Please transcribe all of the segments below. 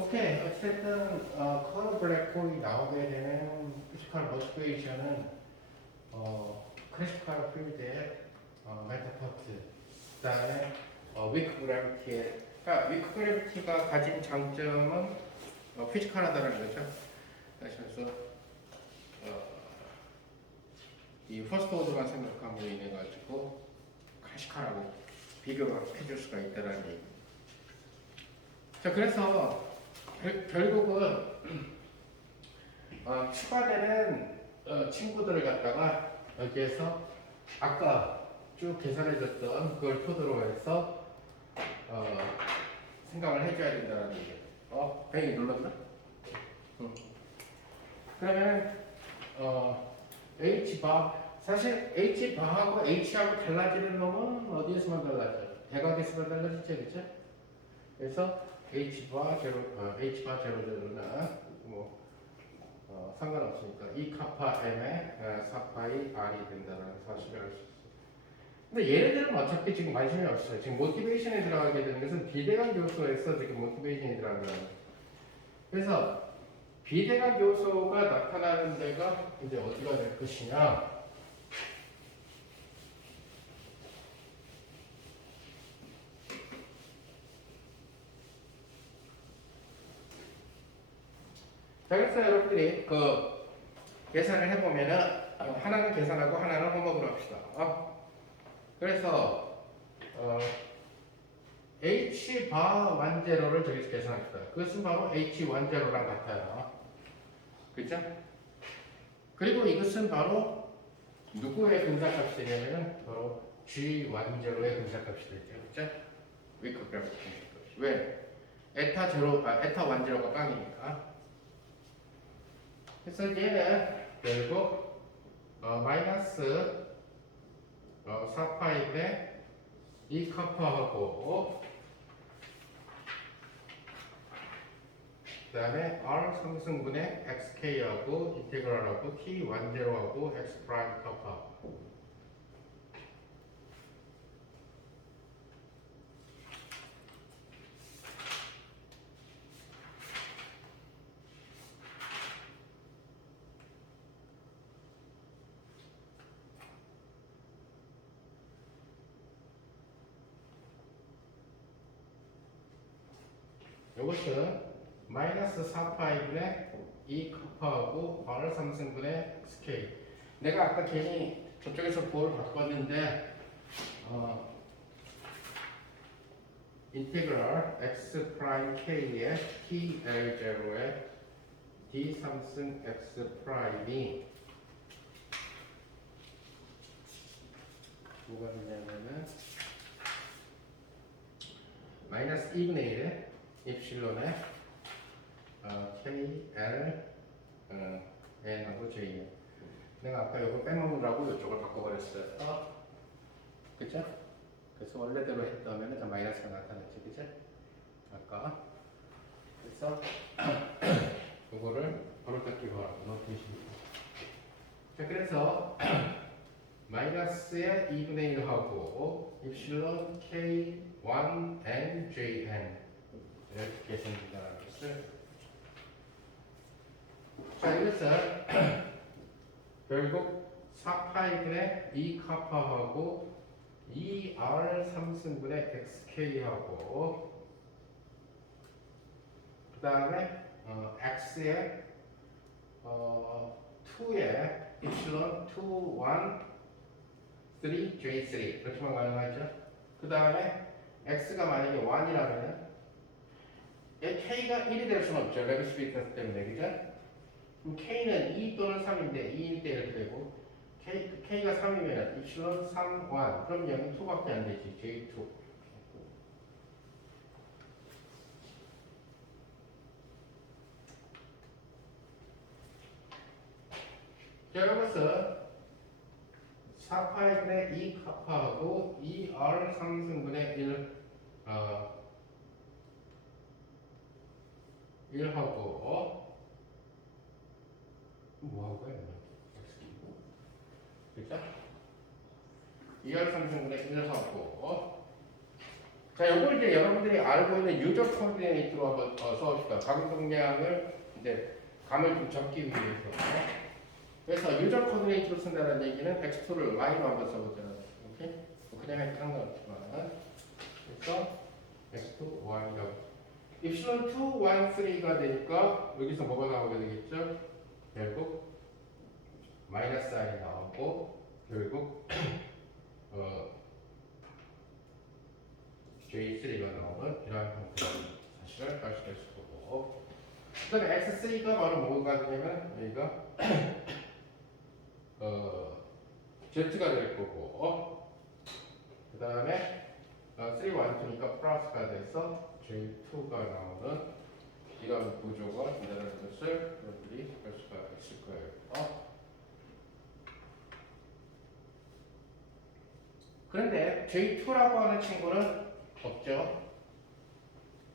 오케이. 어쨌든 커널 블랙홀이 나오게 되는 피지컬 모티베이션은 클래시컬 필드의 메타퍼트, 그다음에 위크 그래비티의, 그러니까 위크 그래비티가 가진 장점은 피지컬하다는 거죠. 그래서 이 퍼스트 오더만 생각함으로 인해 가지고 클래시컬하고 비교가 해줄 수가 있다는 얘기. 자, 그래서 결국은 추가되는 친구들을 갖다가 여기에서 아까 쭉 계산해줬던 그걸 토대로 해서 생각을 해줘야 된다는 얘기예요. 뱅이 눌렀나? 응. 그러면 H바, 사실 H바하고 H하고 달라지는 놈은 어디에서만 달라져요? 대각에서만 달라지죠, 그렇죠? 그래서 H바 제로는 뭐 상관없으니까 이 카파 M의 4파이 R이 된다는 사실을 알 수 있어요. 근데 얘네들은 어차피 지금 관심이 없어요. 지금 모티베이션에 들어가게 되는 것은 비대각 요소에서 지금 모티베이션이 들어가는 거예요. 그래서 비대각 요소가 나타나는 데가 이제 어디가 될 것이냐? 자, 그래서 여러분들이 그 계산을 해보면은 하나는 계산하고 하나는 홈워크로 합시다. 그래서 H 바 완제로를 저기서 계산합시다. 그것은 바로 H 완제로랑 같아요. 그죠? 그리고 이것은 바로 누구의 근사값이 되냐면은 바로 G 완제로의 근사값이 되죠. 그죠? 위크 그래프 근사값이. 왜? 에타 완제로가 빵이니까. 그래서 얘는 결국 마이너스 4파이분의 2 카파하고 그 다음에 R 상승분의 xk하고 인테그랄하고 t 완제로하고 x 프라임 카파. 이것은 마이너스 4파이분의 2 카파하고 R 상승분의 xk. 내가 아까 괜히 저쪽에서 볼 바꿨는데 인테그랄 x 프라임 k의 t l0의 d 상승 x 프라임이 뭐가 되냐면은 마이너스 2분의 1에 입실론에 k, l, n하고 j. 내가 아까 이거 빼먹느라고 이쪽을 바꿔버렸어요. 그쵸? 그래서 원래대로 했다면 마이너스가 나타났지, 그쵸? 아까. 그래서 이거를 바로 닦기로 하라고 노테이션. 자, 그래서 마이너스의 2분의 1하고 입실론 k1 n jn 이렇게 계산된다는 것을. 자, 이것은 결국 4파이분의 2 카파하고 2r 3승분의 xk하고 그 다음에 x의 2의 입실론 2, 1, 3, j3 이렇게만 가능하죠. 그 다음에 x가 만약에 1이라면 k가 1이 될 수는 없죠. 레그스피 있기 때문에, 그죠? 그럼 k는 2 또는 3인데 2일 때 이렇게 되고 k가 3이면 입실론 3, 1 그럼 여기 2밖에 안 되지. j2. 자, 이것은 4파이분의 2 카파하고 2r 3승분의 1하고 뭐하고 거야? 그죠? 2r 3승분의 1하고 자, 요걸 이제 여러분들이 알고 있는 유저 코디네이트로 한번 써봅시다. 감 동량을 이제 감을 좀 적기 위해서. 그래서 유저 코디네이트로 쓴다는 얘기는 x2를 y로 한번 써보잖아요. 오케이? 그냥 해도 상관없지만. 그래서 x2 y라고. 입실론 2, 1, 3가 되니까 여기서 뭐가 나오게 되겠죠? 결국 마이너스 i이 나오고 결국 J3가 나오는 이러한 형태의 사실을 발식할 수 있고, 그 다음에 X3가 바로 뭐가 되냐면 여기가 Z가 될 거고, 그 다음에 3, 1, 2니까 플러스가 돼서 J2가 나오는 이런 구조가 된다는 것을 여러분들이 알 수가 있을 거예요. 그런데 J2라고 하는 친구는 없죠.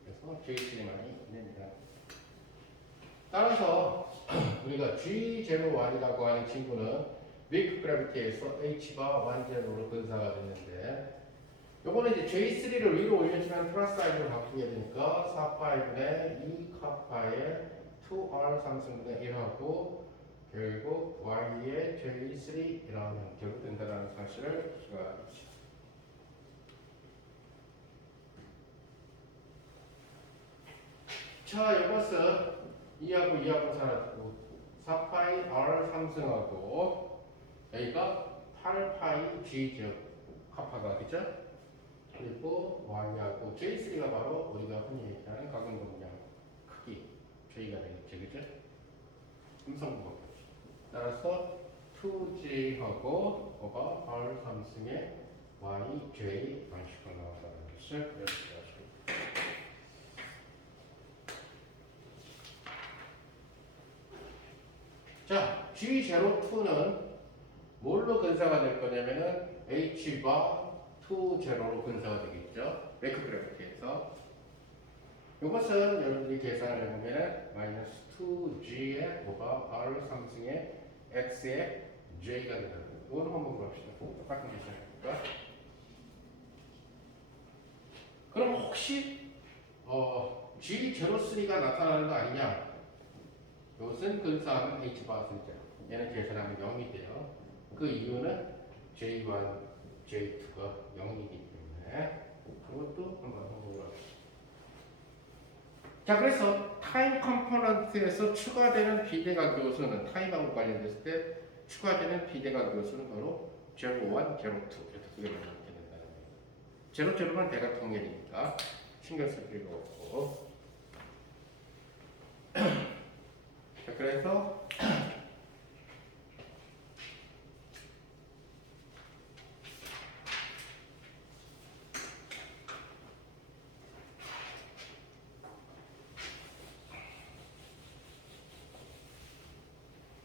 그래서 J3만이 있습니다. 따라서 우리가 G01이라고 하는 친구는 웨이크 그래비티에서 H가 완제로로 근사가 됐는데, 요거는 이제 J3를 위로 올려주면 플러스 i로 바꾸게 되니까 4파이분의 2 카파의 2R 3승분의 1하고 결국 Y의 J3 이라는 형태로 된다는 사실을 우리가 알읍시다. 자, 이것은 2하고 2하고 사라지고 4파이 R 3승하고 여기가 8파이 G죠. 카파가 그죠? 그리고 Y하고 J3가 바로 우리가 흔히 얘기하는 각은 동량 크기 J가 되겠죠. 그죠? 음성분법. 따라서 2G하고 뭐가 R 3승의 Y, J 방식으로 나온다는 것을 이렇게 아시고. 자, G02는 뭘로 근사가 될 거냐면은 H가 2제로로 근사가 되겠죠. 웨이크 그래피티에서. 이것은 여러분들이 계산을 해보면 마이너스 2G의 뭐가 R 3승의 X의 J가 된다는 거예요. 이걸 한번 볼읍시다. 똑같은 계산이니까. 그럼 혹시 G03가 나타나는 거 아니냐? 이것은 근사하면 H바 승자. 얘는 계산하면 0이 돼요. 그 이유는 J1, J2가 0이기 때문에 그것도 한번 해보겠습니다. 자, 그래서 타임 컴포넌트에서 추가되는 비대각 요소는 타임하고 관련됐을 때 추가되는 비대각 요소는 바로 01, 02 이렇게 두 개로 나누게 된다는 거예요. 00은 대각 통렬이니까 신경 쓸 필요가 없고. 자, 그래서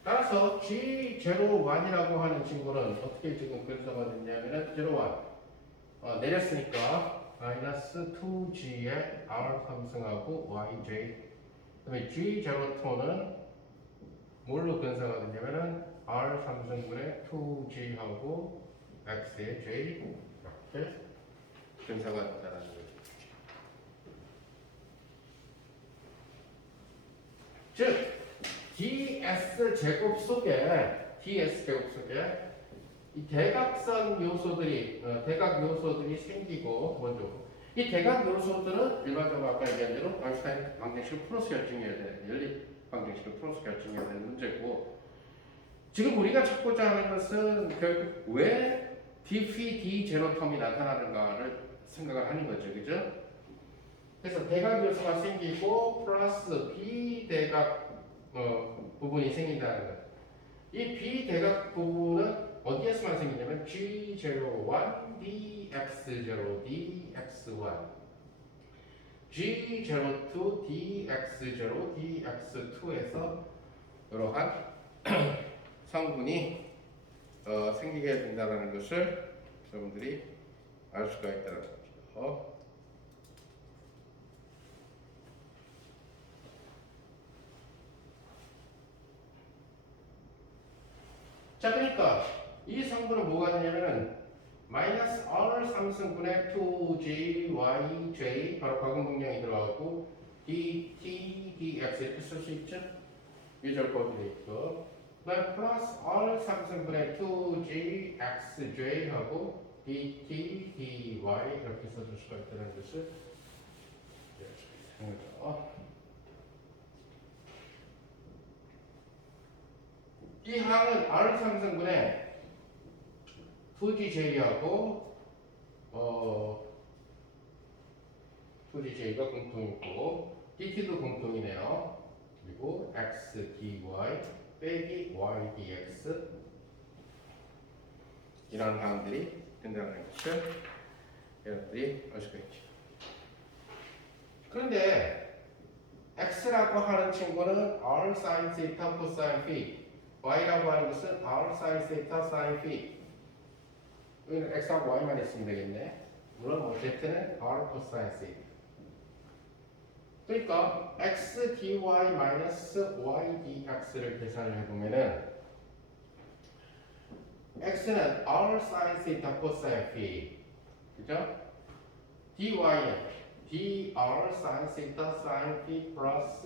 따라서 G01이라고 하는 친구는 어떻게 지금 근사가 됐냐면은 01 내렸으니까 마이너스 2G의 R 3승하고 YJ. 그다음에 G02는 뭘로 근사가 됐냐면은 R 3승분의 2G하고 X의 J 이렇게 근사가 됐다는 거죠. 즉 DS 제곱 속에 이 대각선 요소들이 대각 요소들이 생기고 먼저 이 대각 요소들은 일반적으로 아까 얘기한 대로 아인슈타인 방정식을 풀어서 결정해야 되는 연립 방정식을 풀어서 결정해야 되는 문제고, 지금 우리가 찾고자 하는 것은 결국 왜 dphi d 제로텀이 나타나는가를 생각을 하는 거죠, 그죠? 그래서 대각 요소가 생기고 플러스 비대각 부분이 생긴다는 것. 이 비대각 부분은 어디에서만 생기냐면 G01, DX0, DX1, G02, DX0, DX2에서 이러한 성분이 생기게 된다는 것을 여러분들이 알 수가 있다는 거죠. 자, 그러니까 이 성분은 뭐가 되냐면은 마이너스 R 3승분의 2GYJ 바로 가공동량이 들어가고 dt, dx 이렇게 쓸 수 있죠? 유절법이 돼 있고 그다음 플러스 R 3승분의 2GXJ 하고 dt, dy 이렇게 써줄 수가 있다는 것을 이 항은 R 3승분의 2GJ하고 2GJ가 공통이고 DT도 공통이네요. 그리고 X, dy 빼기 y, dx 이런 항들이 된다는 것을 여러분들이 알 수가 있죠. 그런데 X라고 하는 친구는 R sin theta, cosine phi Y라고 하는 것은 R sin theta, sin phi 여기는 X하고 Y만 있으면 되겠네. 물론 뭐 Z는 R cosine theta. 그러니까 X dy 마이너스 Y dx를 계산을 해보면은 X는 R sin theta, cosine phi 그죠? dy는 dr sin theta, sin phi 플러스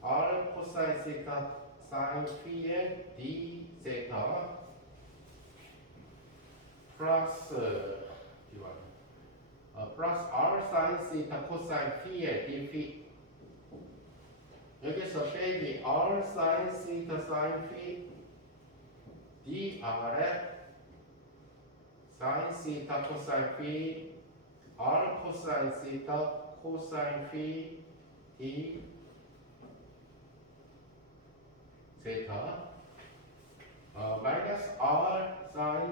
R cosine theta, sin phi의 d theta 플러스 플러스 R sin theta, cosine phi의 d phi 여기서 빼기 R sin theta, sin phi dr의 sin theta, cosine phi R cosine theta, cosine phi d theta 마이너스 R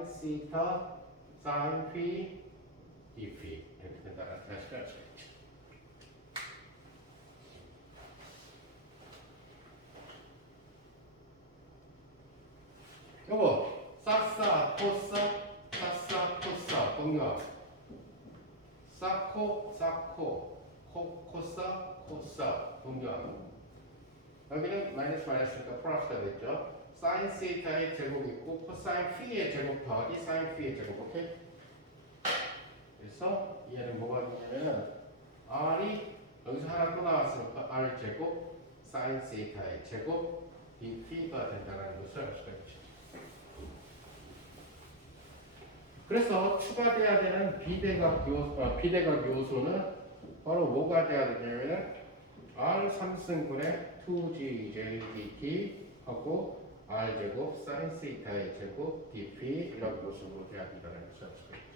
sin theta, sin phi d phi 이렇게 된다는 사실을 알 수 있죠. 요거 사사 코사 사사 코사 동력 사코 사코 코사 코사 동력 여기는 마이너스 마이너스니까 플러스가 됐죠. 사인 시타의 제곱 있고 코사인 피의 제곱 더하기 사인 피의 제곱 오케이. 그래서 얘는 뭐가 되냐면은 r이 여기서 하나 또 나왔으니까 r 제곱 사인 시타의 제곱 dp가 된다는 것을 알 수가 있죠. 그래서 추가돼야 되는 비대각 요소는 바로 뭐가 돼야 되냐면 R 3승분의 2GJDT 하고 R제곱 sin theta의 제곱 dp 이런 모습으로 돼야 된다는 것을 알 수가 있죠.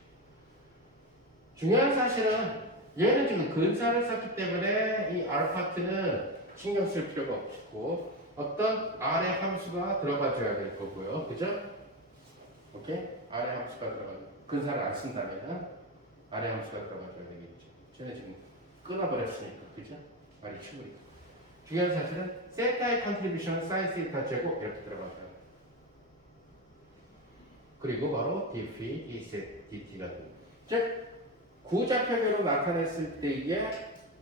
중요한 사실은 얘는 지금 근사를 썼기 때문에 이 R 파트는 신경 쓸 필요가 없고 어떤 R의 함수가 들어가줘야 될 거고요. 그죠? 오케이? R의 함수가 들어가죠. 근사를 안 쓴다면 R의 함수가 들어가줘야 되겠죠. 쟤는 지금 끊어버렸으니까. 그죠? 말이 충분히. 중요한 사실은 세타의 컨트리뷰션 사인 세타 제곱 이렇게 들어가줘요. 그리고 바로 dp, dt가 됩니다. 즉 구좌표계로 나타냈을 때의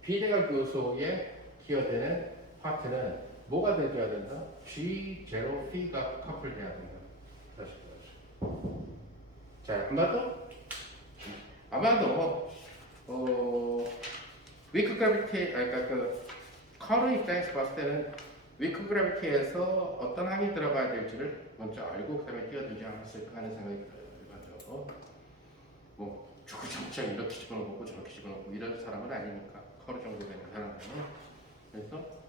비대각 요소에 기여되는 파트는 뭐가 돼줘야 된다? G0 P가 커플돼야 된다. 다시 보여줘. 자, 아마도 위크 그래비티, 그러니까 그 커브 입장에서 봤을 때는 위크 그래비티에서 어떤 항이 들어가야 될지를 먼저 알고 그다음에 뛰어들지 않았을까 하는 생각이 들어요. 일반적으로 뭐 주구장창 이렇게 집어넣고 저렇게 집어넣고 이런 사람은 아니니까 커브 정도 되는 사람은. 그래서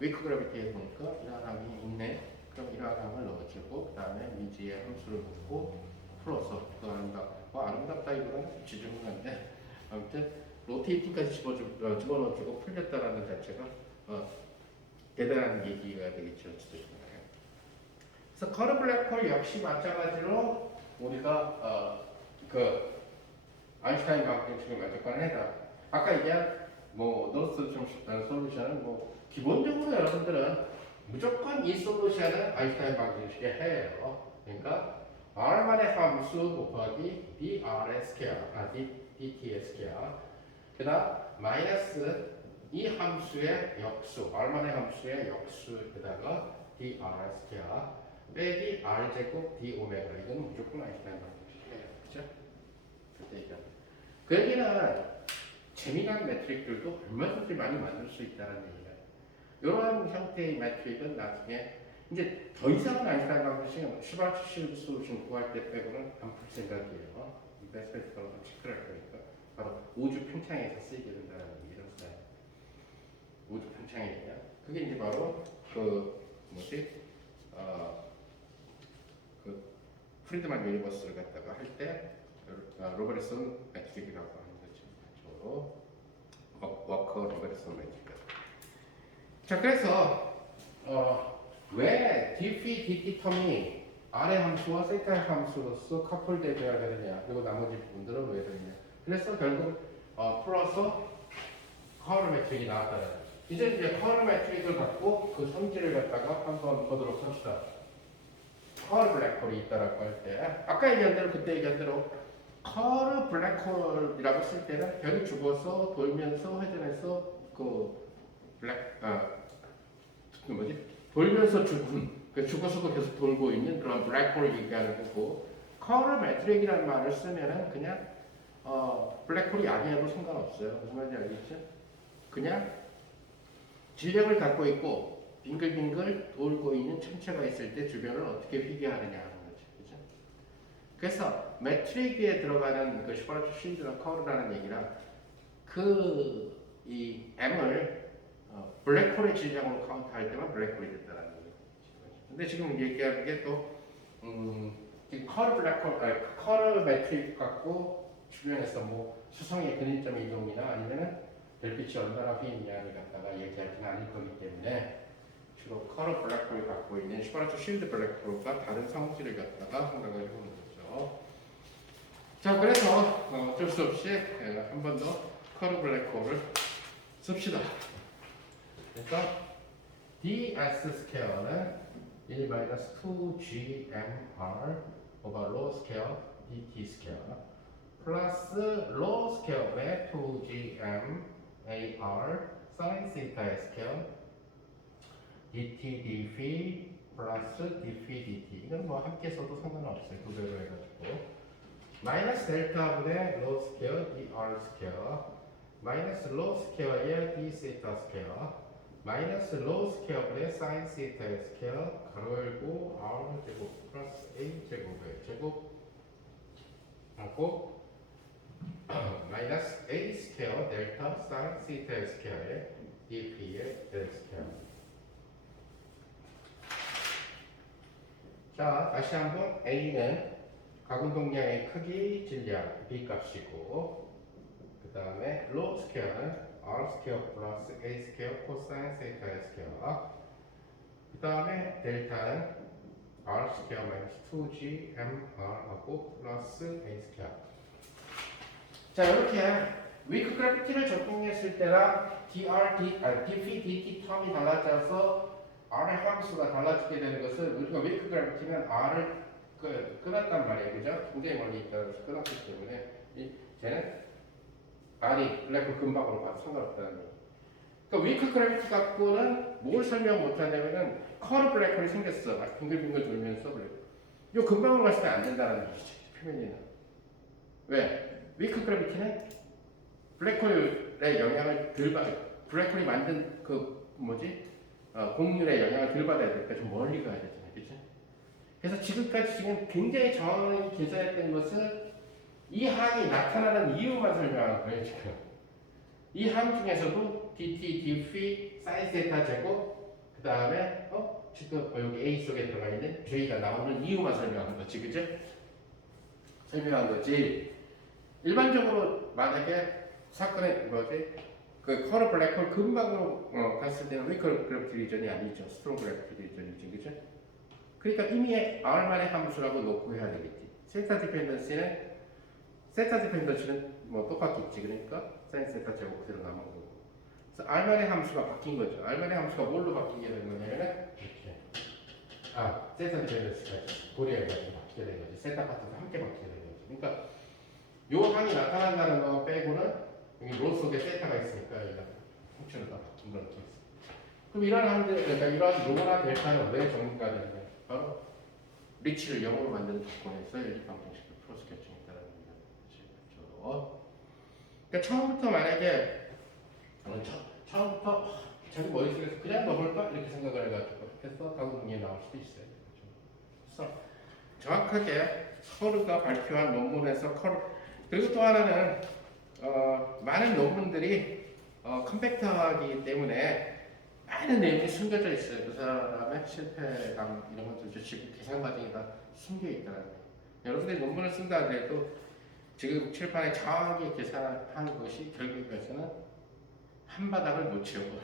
위크 그래비티에 보니까 이런 항이 있네. 그럼 이런 항을 넣어주고 그다음에 미지의 함수를 넣고 풀어서 그 아름답다기보다는 지저분한데 아무튼 로테이팅까지 집어넣어주고 풀렸다라는 자체가 대단한 얘기가 되겠죠. 그래서 커브 블랙홀 역시 마찬가지로 우리가 그 아인슈타인 방정식을 만족하는 해다. 아까 얘기한 뭐 노스 솔루션은 뭐 기본적으로 여러분들은 무조건 이 솔루션은 아인슈타인 방정식의 해예요. 그러니까 R만의 함수 곱하기 dr의 스퀘어, dt의 스퀘어 그 다음 마이너스 이 함수의 역수, R만의 함수의 역수에다가 dr의 스퀘어 빼기 r제곱 d 오메가 이건 무조건 아인슈타인 방정식이에요. 그죠? 그때 얘기하는. 그 얘기는 재미난 매트릭들도 얼마든지 많이 만들 수 있다는 얘기예요. 이런 형태의 매트릭은 나중에 이제 더 이상은 안 생각하고 슈바르츠 실드 솔루션 구할 때 빼고는 안 풀 생각이에요. 이 매트릭스가 좀 시끄러울 거니까 바로 우주 팽창에서 쓰이게 된다는 얘기를 써요. 우주 팽창이냐? 그게 이제 바로 그 뭐지? 그 프리드만 유니버스를 갖다가 할 때 로베르슨 매트릭이라고 하는 거죠. 워커 로베르슨 매트릭. 자, 그래서 왜 dphi dt 텀이 R의 함수와 세타의 함수로서 커플되어야 되느냐, 그리고 나머지 부분들은 왜 되느냐. 그래서 결국 플러스 커널 매트릭이 나왔다는 거죠. 이제 커널 매트릭을 갖고 그 성질을 갖다가 한번 보도록 합시다. 커널 블랙홀이 있다라고 할 때, 아까 얘기한 대로 그때 얘기한 대로 커널 블랙홀이라고 쓸 때는 별이 죽어서 돌면서 회전해서 그 돌면서 죽어서도 계속 돌고 있는 그런 블랙홀을 얘기하는 거고, 커널 매트릭이라는 말을 쓰면은 그냥 블랙홀이 아니어도 상관없어요. 무슨 말인지 알겠죠? 그냥 질량을 갖고 있고 빙글빙글 돌고 있는 천체가 있을 때 주변을 어떻게 휘게하느냐 하는 거죠. 그죠? 그래서 매트릭에 들어가는 그 슈바르츠 실드나 커브라는 얘기랑 이 M을 블랙홀의 질량으로 카운트할 때만 블랙홀이 됐다는 거죠. 근데 지금 얘기하는 게 또 커브 매트릭 갖고 주변에서 뭐 수성의 근위점 이동이나 아니면은 별빛이 얼마나 휘있냐를 갖다가 얘기하지는 않을 거기 때문에 주로 커브 블랙홀을 갖고 있는 슈바르츠 실드 블랙홀과 다른 성질을 갖다가 생각을 해보는 거죠. 자, 그래서 어쩔 수 없이 한 번 더 커브 블랙홀을 씁시다. 그러니까 ds 스퀘어는 1-2gmr over rho 스퀘어 dt 스퀘어 플러스 rho 스퀘어의 2gm AR sin 세타의 스퀘어 dt dphi 플러스 dphi dt. 이건 뭐 함께 써도 상관없어요. 두 배로 해가지고 마이너스 델타분의 rho 스퀘어 dr 스퀘어 마이너스 rho 스퀘어의 d 세타 스퀘어 마이너스 rho 스퀘어분의 sin 세타의 스퀘어 가로 열고 r 제곱 플러스 a 제곱의 제곱 하고 마이너스 a 스퀘어 델타 sin 세타 스퀘어의 dp의 델 스퀘어. 자, 다시 한번 a는 가공동량의 크기, 질량, b 값이고, 그 다음에 로 스퀘어는 r 스퀘어 플러스 a 스퀘어 코사인 세타의 스퀘어, 그 다음에 델타는 r 스퀘어 마이너스 2g mr 하고 플러스 a 스퀘어. 자, 이렇게 위크 그래피티를 적용했을 때랑 dphi dt 텀이 달라져서 r의 함수가 달라지게 되는 것을 우리가 위크 그래피티는 r을 끊었단 말이에요. 그죠? 굉장히 멀리 있다고 해서 끊었기 때문에 쟤는 r이 블랙홀 근방으로 봐도 상관없다는 거예요. 그러니까 위크 그래피티 갖고는 뭘 설명 못하냐면은 커브 블랙홀이 생겼어. 막 빙글빙글 돌면서 요 근방으로 갔을 때 안 된다는 얘기죠. 표면에는. 왜? 위크 그래비티는 블랙홀의 영향을 덜 받아요. 블랙홀이 만든 공률의 영향을 덜 받아야 되니까 좀 멀리 가야 되잖아요. 그죠? 그래서 지금까지 굉장히 정확히 계산했던 것은 이 항이 나타나는 이유만 설명하는 거예요, 지금. 이 항 중에서도 dt, dphi, sin 세타 제곱, 그 다음에 지금 여기 A 속에 들어가 있는 J가 나오는 이유만 설명하는 거지, 그죠? 설명한 거지. 일반적으로 만약에 사건의 그 커브 블랙홀 근방으로 갔을 때는 위크 그래피티 리전이 아니죠. 스트롱 그래피티 리전이죠. 그죠? 그러니까 이미 R만의 함수라고 놓고 해야 되겠지. 세타 디펜던시는 뭐 똑같겠지. 그러니까 사인 세타 제곱 그대로 남은 거고. 그래서 R만의 함수가 바뀐 거죠. R만의 함수가 뭘로 바뀌게 된 거냐면은 이렇게. 세타 디펜던시가 고려해가지고 바뀌게 된 거지. 세타 파트도 함께 바뀌게 된 거지. 그러니까 요 항이 나타난다는 거 빼고는 여기 로 속에 세타가 있으니까 여기가 funk션을 다 바뀐 걸 알고 있습니다. 그럼 이런 항들, 그러니까 이런 로나 델타는 왜 정리가 되느냐? 바로 리치를 0으로 만드는 조건에서 연립 방정식을 풀어서 결정했다는 겁니다. 그러니까 처음부터 만약에 처음부터 자기 머릿속에서 그냥 넘을까 이렇게 생각을 해가지고 해서 가구동이 나올 수도 있어요. 그래서 정확하게 커르가 발표한 논문에서 그리고 또 하나는 많은 논문들이 컴팩트하기 때문에 많은 내용이 숨겨져 있어요. 그 사람의 실패감 이런 것들 지금 계산 과정이 다 숨겨 있다는 거예요. 여러분들이 논문을 쓴다 하더라도 지금 칠판에 정확하게 계산한 것이 결국에서는 한 바닥을 못 채우고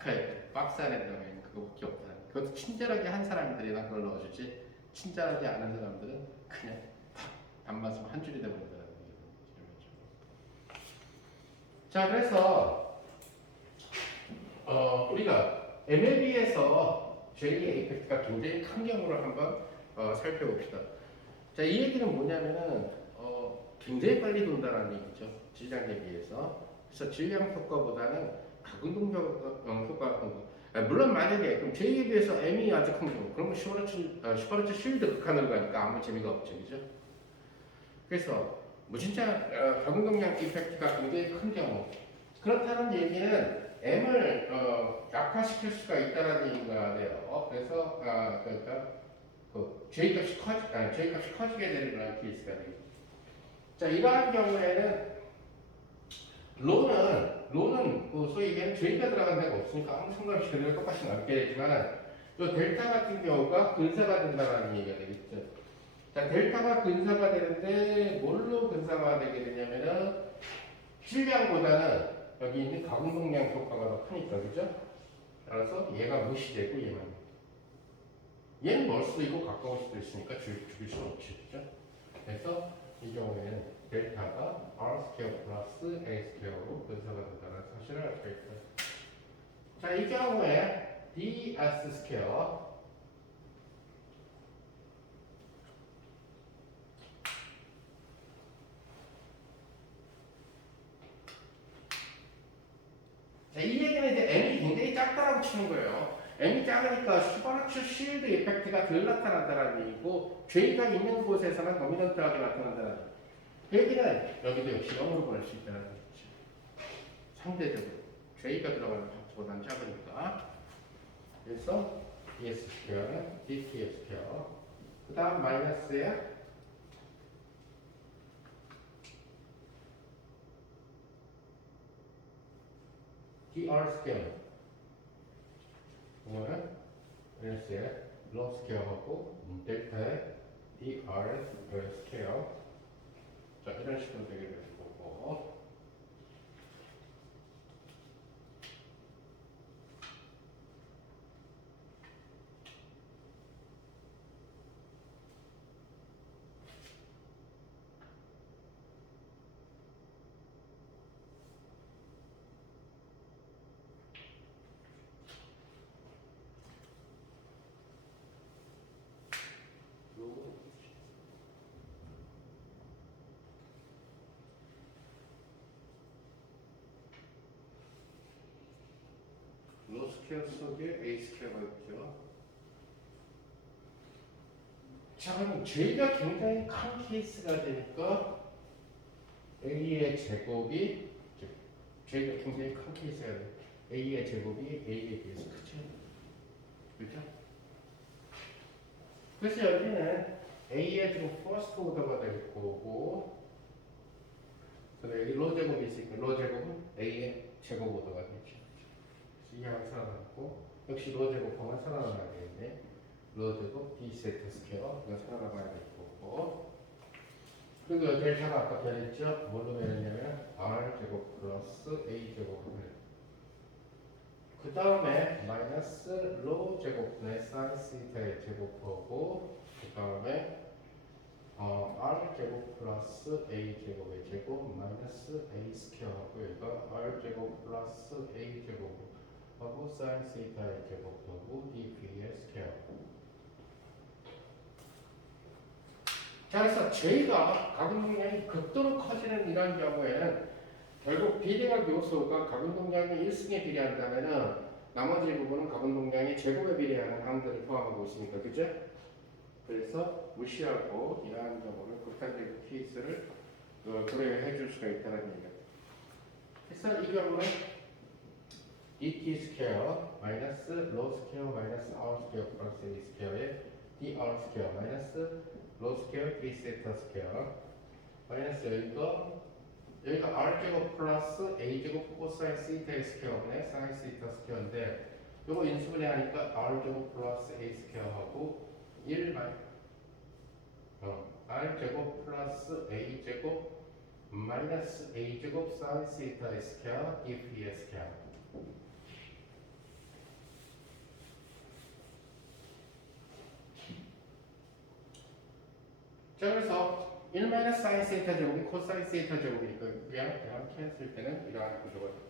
그 박스 안에 들어가 있는 그거밖에 없다는 거예요. 그것도 친절하게 한 사람들이나 그걸 넣어주지 친절하지 않은 사람들은 그냥 단말씀 한 줄이 되버린다는 얘기죠. 자, 그래서 우리가 MLB에서 J의 이펙트가 굉장히 큰 경우를 한번 살펴봅시다. 자, 이 얘기는 뭐냐면은 굉장히 빨리 돈다는 얘기죠. 질량에 비해서. 그래서 질량 효과보다는 가근동력 효과. 물론 만약에 그럼 J에 비해서 M이 아주 큰 경우, 그러면 슈퍼르츠 쉴드 극한으로 가니까 아무 재미가 없죠, 그죠? 그래서 뭐 진짜 가근동량 이펙트가 굉장히 큰 경우, 그렇다는 얘기는 M을 약화시킬 수가 있다는 얘기가 돼요. 그래서 그러니까 그 J 값이 커지게 되는 그런 케이스가 되겠죠. 자, 이러한 경우에는 로는 그 소위 얘기하는 J가 들어간 데가 없으니까 아무 상관없이 그대로 똑같이 남게 되지만 또 델타 같은 경우가 근사가 된다는 얘기가 되겠죠. 자, 델타가 근사가 되는데 뭘로 근사가 되게 되냐면은 질량보다는 여기 있는 가공동량 효과가 더 크니까, 그죠? 따라서 얘가 무시되고 얘는 멀 수도 있고 가까울 수도 있으니까 죽일 수는 없지, 그죠? 그래서 이 경우에는 델타가 R 스퀘어 플러스 A 스퀘어로 근사가 된다는 사실을 알 수 있다. 자, 이 경우에 DS 스퀘어 자, 이 얘기는 이제 M이 굉장히 작다라고 치는 거예요. M이 작으니까 슈퍼르츠 쉴드 이펙트가 덜 나타난다는 얘기고 J가 있는 곳에서는 도미넌트하게 나타난다는 얘기는 여기도 역시 0으로 보낼 수 있다는 얘기죠. 상대적으로 J가 들어가는 파트보다는 작으니까. 그래서 DS 스퀘어는 DTF 스퀘어. 그 다음 마이너스에 DR 스퀘어. 이거는 마이너스에 로 스퀘어하고 델타에 DR 스퀘어. 자, 이런 식으로 되게 될 거고. 로 스퀘어 속에 A 스퀘어가 있죠. 자, 그럼 J가 굉장히 큰 케이스가 되니까 A의 제곱이 J가 굉장히 큰 케이스가 되니까 A의 제곱이 A에 비해서 크죠. 그렇죠? 그래서 여기는 A의 지금 퍼스트 오더가 될 거고, 그다음에 여기 로 제곱이 있으니까 로 제곱은 A의 제곱 오더가 되죠. 이 항이 살아남고, 역시 로 제곱하면 살아남아야 되는데, 로 제곱 D 세트 스퀘어 이거 살아남아야 될 거고, 그리고 델타가 아까 변했죠? 뭘로 변했냐면 R 제곱 플러스 A 제곱을. 그 다음에 마이너스 로 제곱분의 사인 시타의 제곱하고, 그 다음에 R 제곱 플러스 A 제곱의 제곱 마이너스 A 스퀘어하고, 여기가 R 제곱 플러스 A 제곱하고 사인 시타의 제곱하고 DP의 스퀘어. 자, 그래서 J가 가근동량이 극도로 커지는 이런 경우에는 결국 비례각 요소가 가근동량이 1승에 비례한다면은 나머지 부분은 가근동량이 제곱에 비례하는 항들을 포함하고 있으니까, 그죠? 그래서 무시하고 이러한 경우는 극단적인 케이스를 그래 해줄 수가 있다는 얘기야. 그래서 이 경우는 dt 스퀘어 마이너스 로 스퀘어 마이너스 r 스퀘어 플러스 a 스퀘어에 dr 스퀘어 마이너스 로 스퀘어 d 세타 스퀘어 마이너스 여기가 r 제곱 플러스 a 제곱 코사인 시타 스퀘어네 사인 시타 스퀘어인데 요거 인수분해 하니까 r 제곱 플러스 a 스퀘어하고 1 r 제곱 플러스 a 제곱 마이너스 a 제곱 사인 시타 스퀘어 dp 스퀘어. 자 그래서 1 마이너스 사인 세타 제곱이 코사인 세타 제곱이니까 그냥 했을 때는 이러한 구조가 돼요.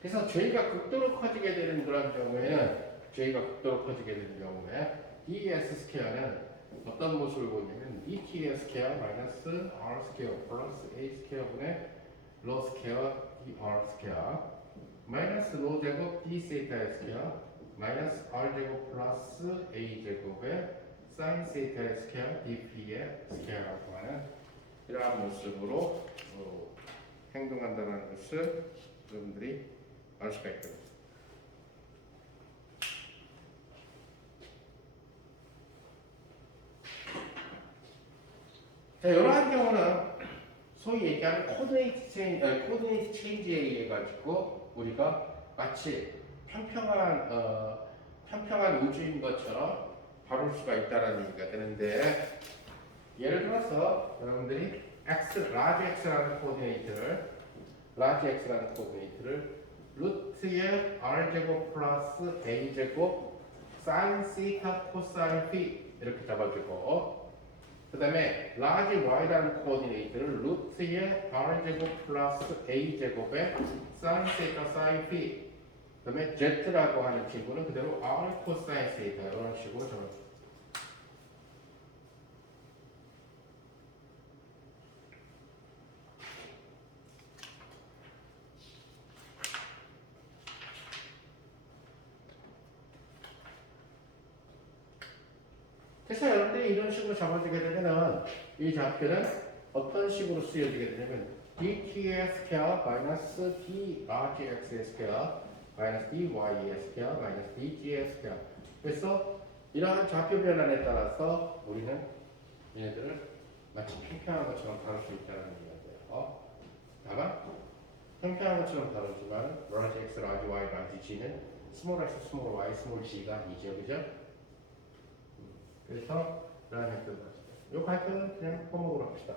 그래서 J가 극도로 커지게 되는 그런 경우에는 J가 극도로 커지게 되는 경우에 ds 스퀘어는 어떤 모습을 보이냐면 et 스퀘어 마이너스 r 스퀘어 플러스 a 스퀘어분의 로 스퀘어 dr 스퀘어 마이너스 로 제곱 d 세타 스퀘어 마이너스 r 제곱 플러스 a 제곱의 사인 세타의 스퀘어 dp의 스퀘어라고 하는 이러한 모습으로 행동한다는 것을 여러분들이 알 수가 있다. 자, 이러한 경우는 소위 얘기하는 코디네이트 체인지에 의해 가지고 우리가 마치 평평한 우주인 것처럼 다룰 수가 있다는 얘기가 되는데, 예를 들어서 여러분들이 라지 x라는 코디네이트를 루트의 r 제곱 플러스 a 제곱 사인 시타 코사인 phi 이렇게 잡아주고, 그 다음에 라지 y라는 코디네이트를 루트의 r 제곱 플러스 a 제곱의 사인 시타 사인 phi, 그 다음에 z라고 하는 친구는 그대로 r 코사인 시타 이런 식으로 잡아줍니다. 그래서 여러분들이 이런 식으로 잡아주게 되면 이 좌표는 어떤 식으로 쓰여지게 되냐면 dt의 스퀘어 마이너스 d large x의 스퀘어 마이너스 dy의 스퀘어 마이너스 dg의 스퀘어. 그래서 이러한 좌표 변환에 따라서 우리는 얘네들을 마치 평평한 것처럼 다룰 수 있다는 얘기가 돼요. 다만 평평한 것처럼 다루지만 large x, large y, large g는 small x, small y, small g가 아니죠, 그죠? 그래서 이러한 획득을 합시다. 이 갈등은 그냥 포목으로 합시다.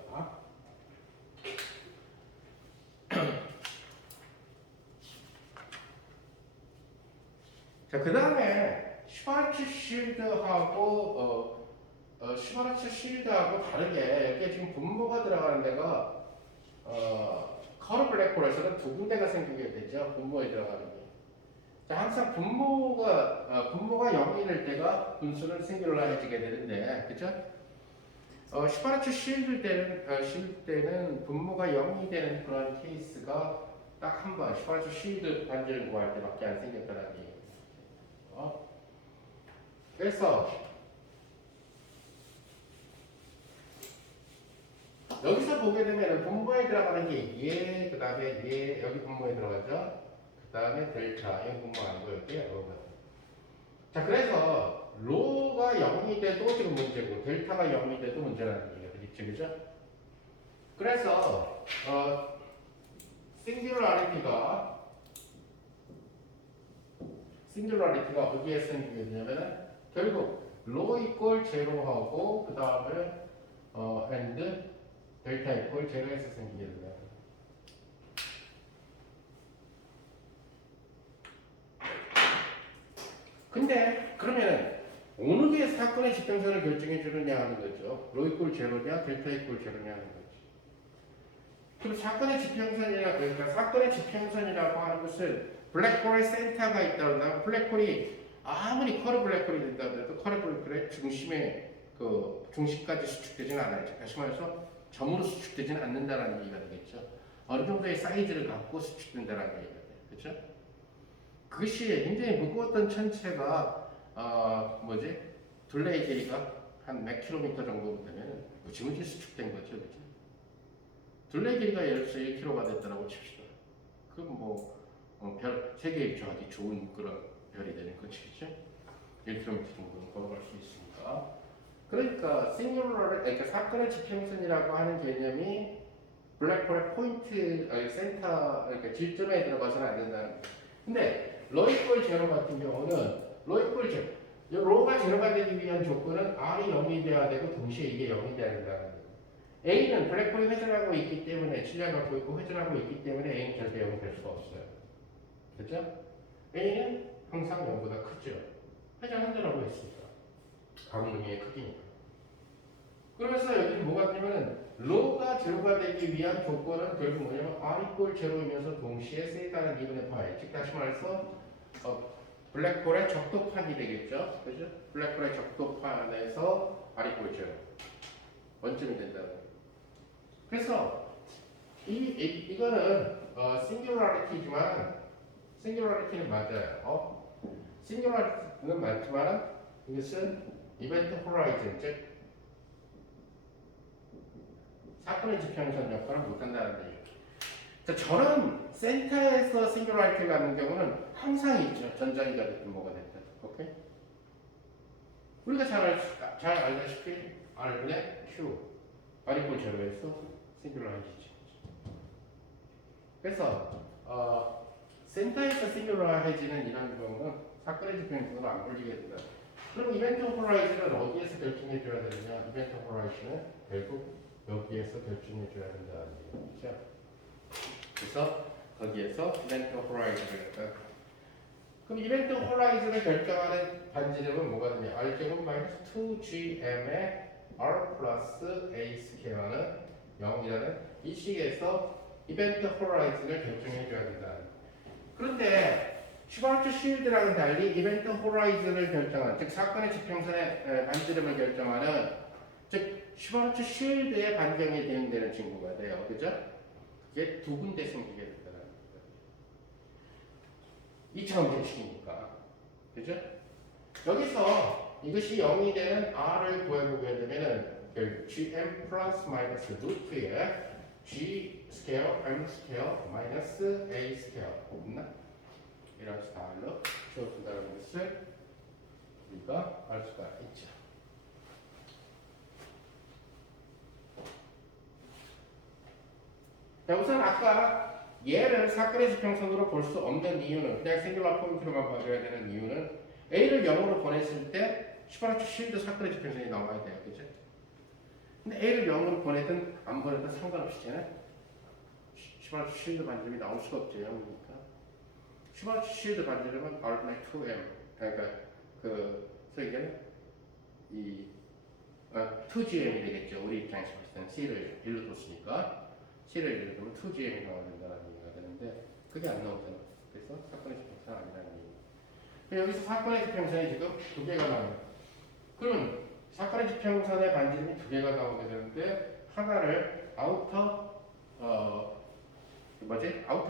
자, 그 다음에 슈바르츠 실드하고 다르게 여기에 지금 분모가 들어가는 데가 커브 블랙홀에서는 두 군데가 생기게 되죠. 분모에 들어가는 게. 자, 항상 분모가 0이 될 때가 분수는 싱귤러해지게 되는데, 그죠? 슈바르츠 실드 때는 분모가 0이 되는 그런 케이스가 딱 한 번, 슈바르츠 실드 반지를 구할 때밖에 안 생겼다는 얘기예요. 그래서 여기서 보게 되면 분모에 들어가는 게 얘, 그 다음에 얘, 여기 분모에 들어가죠. 그 다음에 델타, 이 분모 아니고 여기 로가. 자, 그래서 로가 0이 돼도 지금 문제고 델타가 0이 돼도 문제라는 얘기가 되겠죠, 그죠? 그래서 싱귤라리티가 어디에 생기게 되냐면은 결국 로 이퀄 제로하고 그 다음에 and 델타 이퀄 제로에서 생기게 된다. 근데 그러면 어느 게 사건의 지평선을 결정해 주느냐 하는 거죠. 로 이퀄 제로냐 델타 이퀄 제로냐 하는 거죠. 그럼 사건의 지평선이라, 그러니까 사건의 지평선이라고 하는 것은 블랙홀의 센터가 있다고 한다면 블랙홀이 아무리 커브 블랙홀이 된다고 해도 커브 블랙홀의 중심까지 수축되지는 않아요. 다시 말해서 점으로 수축되지는 않는다는 얘기가 되겠죠. 어느 정도의 사이즈를 갖고 수축된다는 얘기가 돼요. 그렇죠? 그것이 굉장히 무거웠던 천체가 둘레의 길이가 한 몇 킬로미터 정도 되면 무지무지 수축된 거죠. 그렇죠? 둘레 길이가 예를 들어서 1km가 됐다고 칩시다. 그럼 별 3개 입장하기 좋은 그런 별이 되는 거죠. 1km 정도는 걸어갈 수 있으니까. 그러니까 그러니까 사건의 지평선이라고 하는 개념이 블랙홀의 포인트, 센터, 그러니까 질점에 들어가서는 안 된다는. 근데 러이폴 제로 같은 경우는 러이폴 제로, 로가 제로가 되기 위한 조건은 R이 0이 돼야 되고 동시에 이게 0이 돼야 된다는 거예요. A는 블랙홀이 회전하고 있기 때문에 질량 갖고 있고 회전하고 있기 때문에 A는 절대 0이 될 수가 없어요. 그렇죠? A는 항상 0보다 크죠. 회전한다라고 했으니까. 광문위의 크기니까. 그러면서 여기는 뭐가 되냐면 로가 제로가 되기 위한 조건은 결국 뭐냐면 R 이꼴 제로이면서 동시에 세타는 2분의 파이. 즉 다시 말해서 블랙홀의 적도판이 되겠죠. 그죠? 블랙홀의 적도판에서 R 이꼴 제로. 원점이 된다는 거예요. 그래서 이거는 싱귤라리티지만 싱귤라리티는 맞아요. 싱귤라리티는 맞지만 이것은 이벤트 호라이즌, 즉 사건의 지평선 역할을 못한다는 얘기죠. 자, 저런 센터에서 싱귤라리티가 가는 경우는 항상 있죠. 전자기가 됐든 뭐가 됐든. 오케이? 우리가 잘 알다시피 R분의 Q, R이꼴 제로에서 싱귤라리티죠. 그래서 센터에서 싱귤라리티는 이런 경우는 사건의 지평선으로 안 걸리게 된다. 그럼 이벤트 호라이즌은 어디에서 결정해줘야 되느냐? 이벤트 호라이즌은 결국 여기에서 결정해줘야 된다는 얘기죠. 그래서 거기에서 이벤트 호라이즌을 그럼 이벤트 호라이즌을 결정하는 반지름은 뭐가 되냐? R제곱 마이너스 2GM의 R 플러스 A 스퀘어는 0이라는 이 식에서 이벤트 호라이즌을 결정해줘야 된다. 그런데 슈바르츠 쉴드랑은 달리 이벤트 호라이즌을 결정하는, 즉 사건의 지평선의 반지름을 결정하는, 즉 슈바르츠 쉴드의 반경에 대응되는 친구가 돼요. 그죠? 그게 두 군데 생기게 된다는 거예요. 2차원 방식이니까. 그죠? 여기서 이것이 0이 되는 R을 구해보게 되면은 GM 플러스 마이너스 루트에 G 스퀘어, M 스퀘어, 마이너스 A 스퀘어 없나? 이런 스타일로 채워준다는 것을 우리가 알 수가 있죠. 자, 우선 아까 얘를 사건의 지평선으로 볼 수 없는 이유는 그냥 싱귤라 포인트로만 봐줘야 되는 이유는 A를 0으로 보냈을 때 슈바르츠 쉴드 사건의 지평선이 나와야 돼요. 그죠? 근데 A를 0으로 보내든 안 보내든 상관없이잖아요. 슈바르츠 쉴드 반지름이 나올 수가 없죠. 0이니까. 슈바르츠 쉴드 반지름은 R분의 2M. 그러니까 소위는 이 2GM이 되겠죠. 우리 입장에서 봤을 때는 C를 1로 뒀으니까 C를 1로 두면 2GM이 나와야 된다는 얘기가 되는데 그게 안 나오잖아. 그래서 사건의 지평선 아니라는 얘기. 여기서 사건의 지평선이 지금 두 개가 나와요. 그럼 사건의 지평선의 반지름이 두 개가 나오게 되는데 하나를 아우터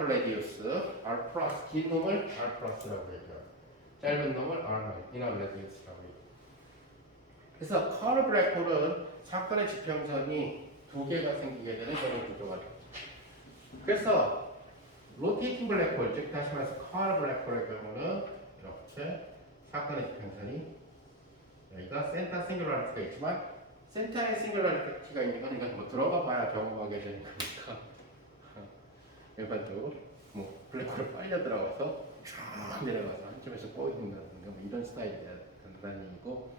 레디우스 R 플러스, 긴 놈을 R 플러스라고 해요. 짧은 놈을 R 이너 레디우스라고 해요. 그래서 커브 블랙홀은 사건의 지평선이 두 개가 생기게 되는 그런 구조가 됩니다. 그래서 로테이팅 블랙홀, 즉 다시 말해서 커브 블랙홀의 경우는 이렇게 사건의 지평선이 여기가 센터 싱귤라리티가 있지만 센터에 싱귤라리티가 있는 건 이건 들어가 봐야 경험하게 되는 거니까 일반적으로 블랙홀을 빨려 들어가서 쫙 내려가서 한점에서 꼬인다든가 이런 스타일이 된다는 얘기고,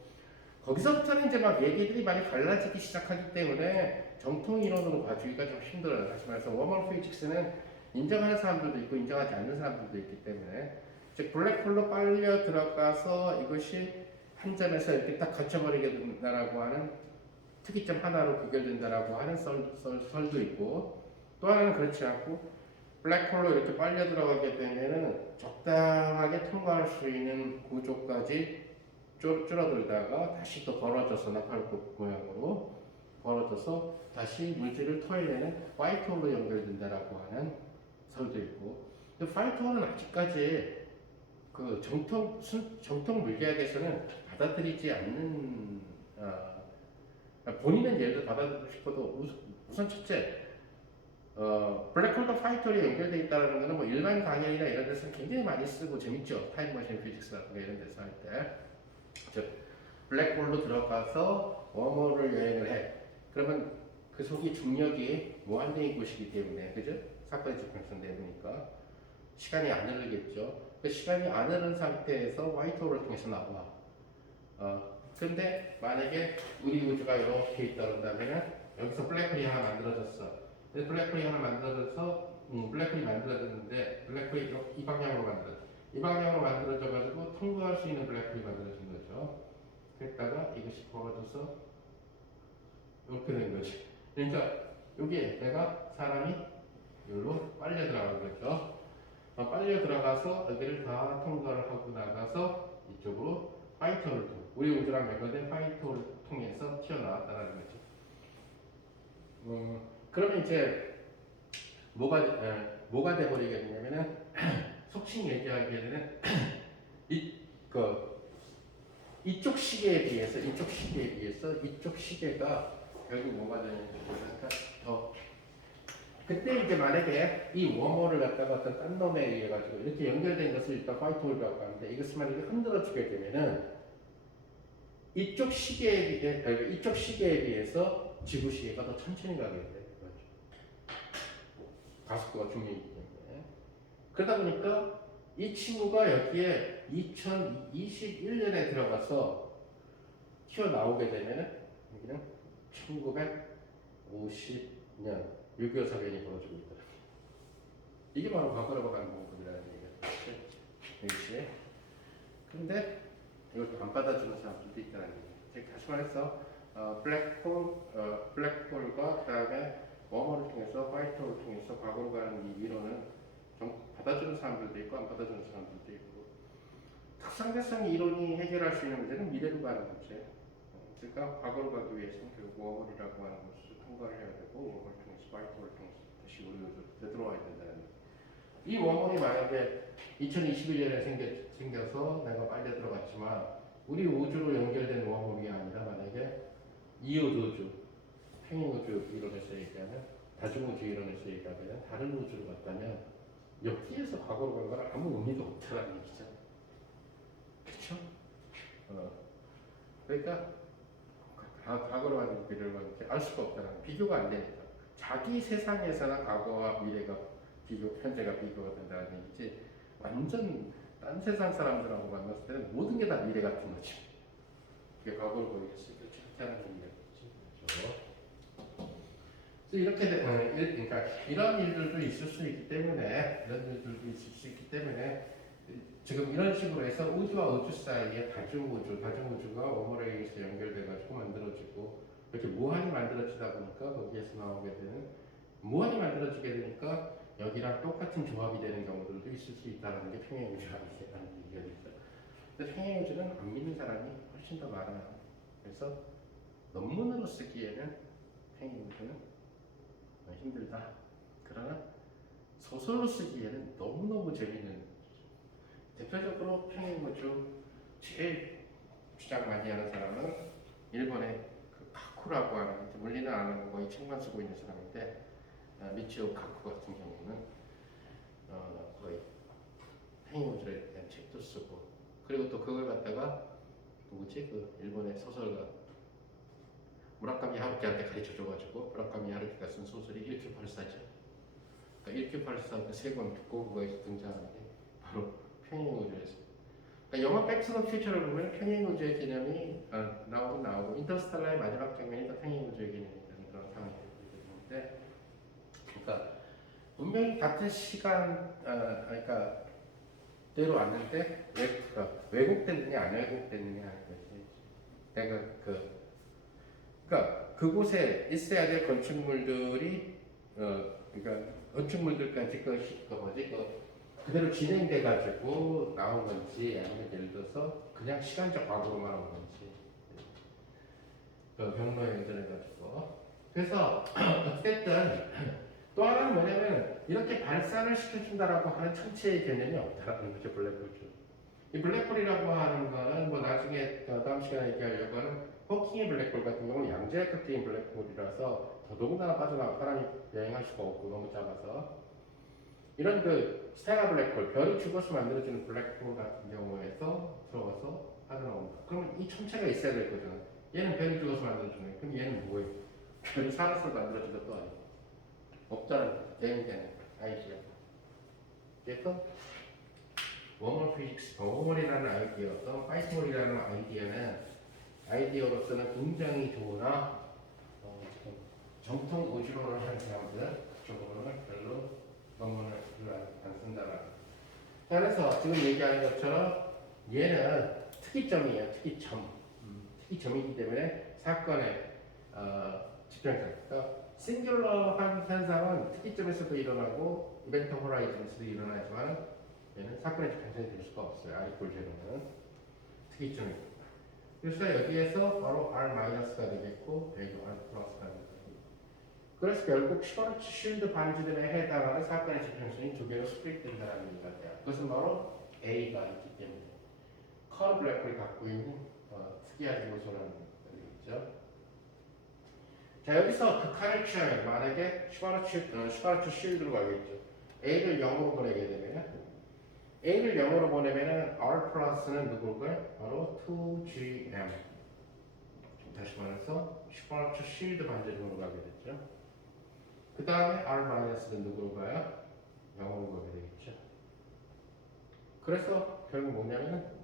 거기서부터는 이제 막 얘기들이 많이 달라지기 시작하기 때문에 정통 이론으로 봐주기가 좀 힘들어요. 다시 말해서 워먼 피직스는 인정하는 사람들도 있고 인정하지 않는 사람들도 있기 때문에, 즉 블랙홀로 빨려 들어가서 이것이 한 점에서 이렇게 딱 갇혀버리게 된다라고 하는 특이점 하나로 귀결된다라고 하는 설도 있고, 또 하나는 그렇지 않고 블랙홀로 이렇게 빨려 들어가게 되면은 적당하게 통과할 수 있는 구조까지 줄어들다가 다시 또 벌어져서 나팔꽃 모양으로 벌어져서 다시 물질을 토해내는 화이트홀로 연결된다라고 하는 설도 있고, 근데 화이트홀은 아직까지 그 정통 물리학에서는 받아들이지 않는 본인은 예를 들어 받아들이고 싶어도 우선 첫째 블랙홀과 화이트홀이 연결되어 있다는 것은 뭐 일반 강연이나 이런 데서는 굉장히 많이 쓰고 재밌죠. 타임머신 피직스 같은 거 이런 데서 할 때. 즉, 블랙홀로 들어가서 웜홀을 여행을 해. 그러면 그 속이 중력이 무한대인 곳이기 때문에, 그죠? 사건의 지평선 내부니까 시간이 안 흐르겠죠. 그 시간이 안 흐른 상태에서 화이트홀을 통해서 나와. 근데 만약에 우리 우주가 이렇게 있다 그런다면 여기서 블랙홀이 하나 만들어졌어. 근데 블랙홀이 하나 만들어져서 블랙홀이 만들어졌는데 블랙홀이 이 방향으로 만들어져. 이 방향으로 만들어져 가지고 통과할 수 있는 블랙홀이 만들어진 거죠. 그랬다가 이것이 벌어져서 이렇게 된 거지. 그러니까 여기에 내가 사람이 여기로 빨려 들어간 거죠. 빨려 들어가서 여기를 다 통과를 하고 나가서 이쪽으로 화이트홀을 통해 우리 우주랑 연결된 화이트홀을 통해서 튀어나왔다는 거죠. 그러면 이제 뭐가 돼버리게 되냐면은 속칭 얘기하게 되는 이쪽 시계에 비해서 이쪽 시계가 결국 뭐가 되냐면 그때 이제 만약에 이 웜홀을 갖다가 어떤 딴 놈에 의해 가지고 이렇게 연결된 것을 일단 화이트홀이라고 하는데 이것을 만약에 흔들어주게 되면은 이쪽 시계에 비해서 지구 시계가 더 천천히 가게 돼요. 가속도가 중요이기 때문에. 그러다 보니까 이 친구가 여기에 2021년에 들어가서 튀어나오게 되면 여기는 1950년 6.25 사변이 벌어지고 있다. 이게 바로 과거로 가는 방법이라는 얘기죠. 그런데 이걸 안 받아주는 사람들도 있다는 얘기죠. 다시 말해서 블랙홀과 그 다음에 웜홀을 통해서 화이트홀을 통해서 과거로 가는 이 이론은 좀 받아주는 사람들도 있고 안 받아주는 사람들도 있고 특상대성 이론이 해결할 수 있는 문제는 미래로 가는 문제. 그러니까 과거로 가기 위해서는 결국 웜홀이라고 하는 것을 통과를 해야 되고 웜홀을 통해서 화이트홀을 통해서 다시 우리 우주로 되돌아와야 된다는 거예요. 이 웜홀이 만약에 2021년에 생겨서 내가 빨려 들어갔지만 우리 우주로 연결된 웜홀이 아니라 만약에 이웃 우주, 평행 우주 이론에서 얘기하는 다중우주 이론에서 얘기하면 다른 우주로 갔다면 여기에서 과거로 간 건 아무 의미가 없다는 얘기죠. 그렇죠? 그러니까 과거로 가는 미래로 가는 알 수가 없다는 비교가 안 되니까 자기 세상에서나 과거와 미래가 현재가 비교가 된다는 얘기지 완전 딴 세상 사람들하고 만났을 때는 모든 게 다 미래 같은 거지. 그게 과거로 보이겠으니까 그렇게 하는 얘기겠지. 그렇죠? 이렇게 그러니까 이런 일들도 있을 수 있기 때문에 지금 이런 식으로 해서 우주와 우주 사이에 다중우주가 웜홀에 의해서 연결돼가지고 만들어지고 이렇게 무한히 만들어지다 보니까 거기에서 나오게 되는 무한히 만들어지게 되니까 여기랑 똑같은 조합이 되는 경우들도 있을 수 있다는 게 평행우주라는 얘기죠. 근데 평행우주는 안 믿는 사람이 훨씬 더 많아요. 그래서 논문으로 쓰기에는 평행우주는 힘들다. 그러나 소설로 쓰기에는 너무너무 재밌는 대표적으로 평행우주 제일 주장 많이 하는 사람은 일본의 그 카쿠라고 하는 물리는 안 하고 거의 책만 쓰고 있는 사람인데 미치오 카쿠 같은 경우는 거의 평행우주에 대한 책도 쓰고 그리고 또 그걸 갖다가 누구지 그 일본의 소설가 무라카미 하루키한테 가르쳐줘가지고 무라카미 하루키가 쓴 소설이 일큐팔사죠. 그러니까 일큐팔사 세 권 듣고 그거에서 등장하는 게 바로 평행우주에서. 그러니까 영화 백투 더 퓨처를 보면 평행우주의 개념이 나오고 인터스텔라의 마지막 장면이 다 평행우주의 개념이라는 그런 상황이 되는데, 그러니까 분명히 같은 시간, 그러니까 대로 왔는데 왜곡됐느냐 안 왜곡됐느냐 하는 거지. 내가 그러니까 그곳에 있어야 될 건축물들이 그러니까 건축물들까지 그대로 진행돼 가지고 나온 건지 아니면 예를 들어서 그냥 시간적 과거로만 온 건지 경로에 연결해 가지고 그래서 어쨌든 또 하나는 뭐냐면 이렇게 발산을 시켜준다라고 하는 천체의 개념이 없다라는 거죠. 블랙홀. 이 블랙홀이라고 하는 거는 뭐 나중에 다음 시간에 얘기하려고 하는 호킹의 블랙홀 같은 경우는 양자역학적인 블랙홀이라서 더더군다나 빠져나가 사람이 여행할 수가 없고 너무 작아서 이런 그 스텔라 블랙홀, 별이 죽어서 만들어지는 블랙홀 같은 경우에서 들어가서 빠져나옵니다. 그러면 이 천체가 있어야 될 거잖아. 얘는 별이 죽어서 만들어지네. 그럼 얘는 뭐예요? 별이 살아서 만들어진 것도 아니고 없다는 대응되는 아이디어. 그래서 워멀 피직스, 워멀이라는 아이디어, 또 파이스몰이라는 아이디어로서는 굉장히 좋으나 지금 정통 오지로를 하는 사람들 그쪽으로는 별로 논문을 안 쓴다는. 자, 그래서 지금 얘기한 것처럼 얘는 특이점이에요. 특이점이기 때문에 사건의 지평선. 그러니까 싱귤러한 현상은 특이점에서도 일어나고 이벤트 호라이즌에서도 일어나지만 얘는 사건의 지평선이 될 수가 없어요. R=0는 특이점입니다. 그래서 여기에서 바로 R-가 되겠고 여기 R+가 되겠고 그래서 결국 슈바르츠 쉴드 반지름에 해당하는 사건의 지평선이 두 개로 스플릿된다는 얘기가 돼요. 그것은 바로 A가 있기 때문에 커브 블랙홀이 갖고 있는 특이한 요소라는 얘기죠. 자, 여기서 극한을 취하면 만약에 슈바르츠 쉴드로 가겠죠. A를 0으로 보내게 되면 A를 0으로 보내면 R 플러스는 누굴까요? 바로 2GM. 다시 말해서 슈바르츠 쉴드 반지름으로 가게 됐죠. 그 다음에 R 마이너스는 누구로 가요? 0으로 가게 되겠죠. 그래서 결국 뭐냐면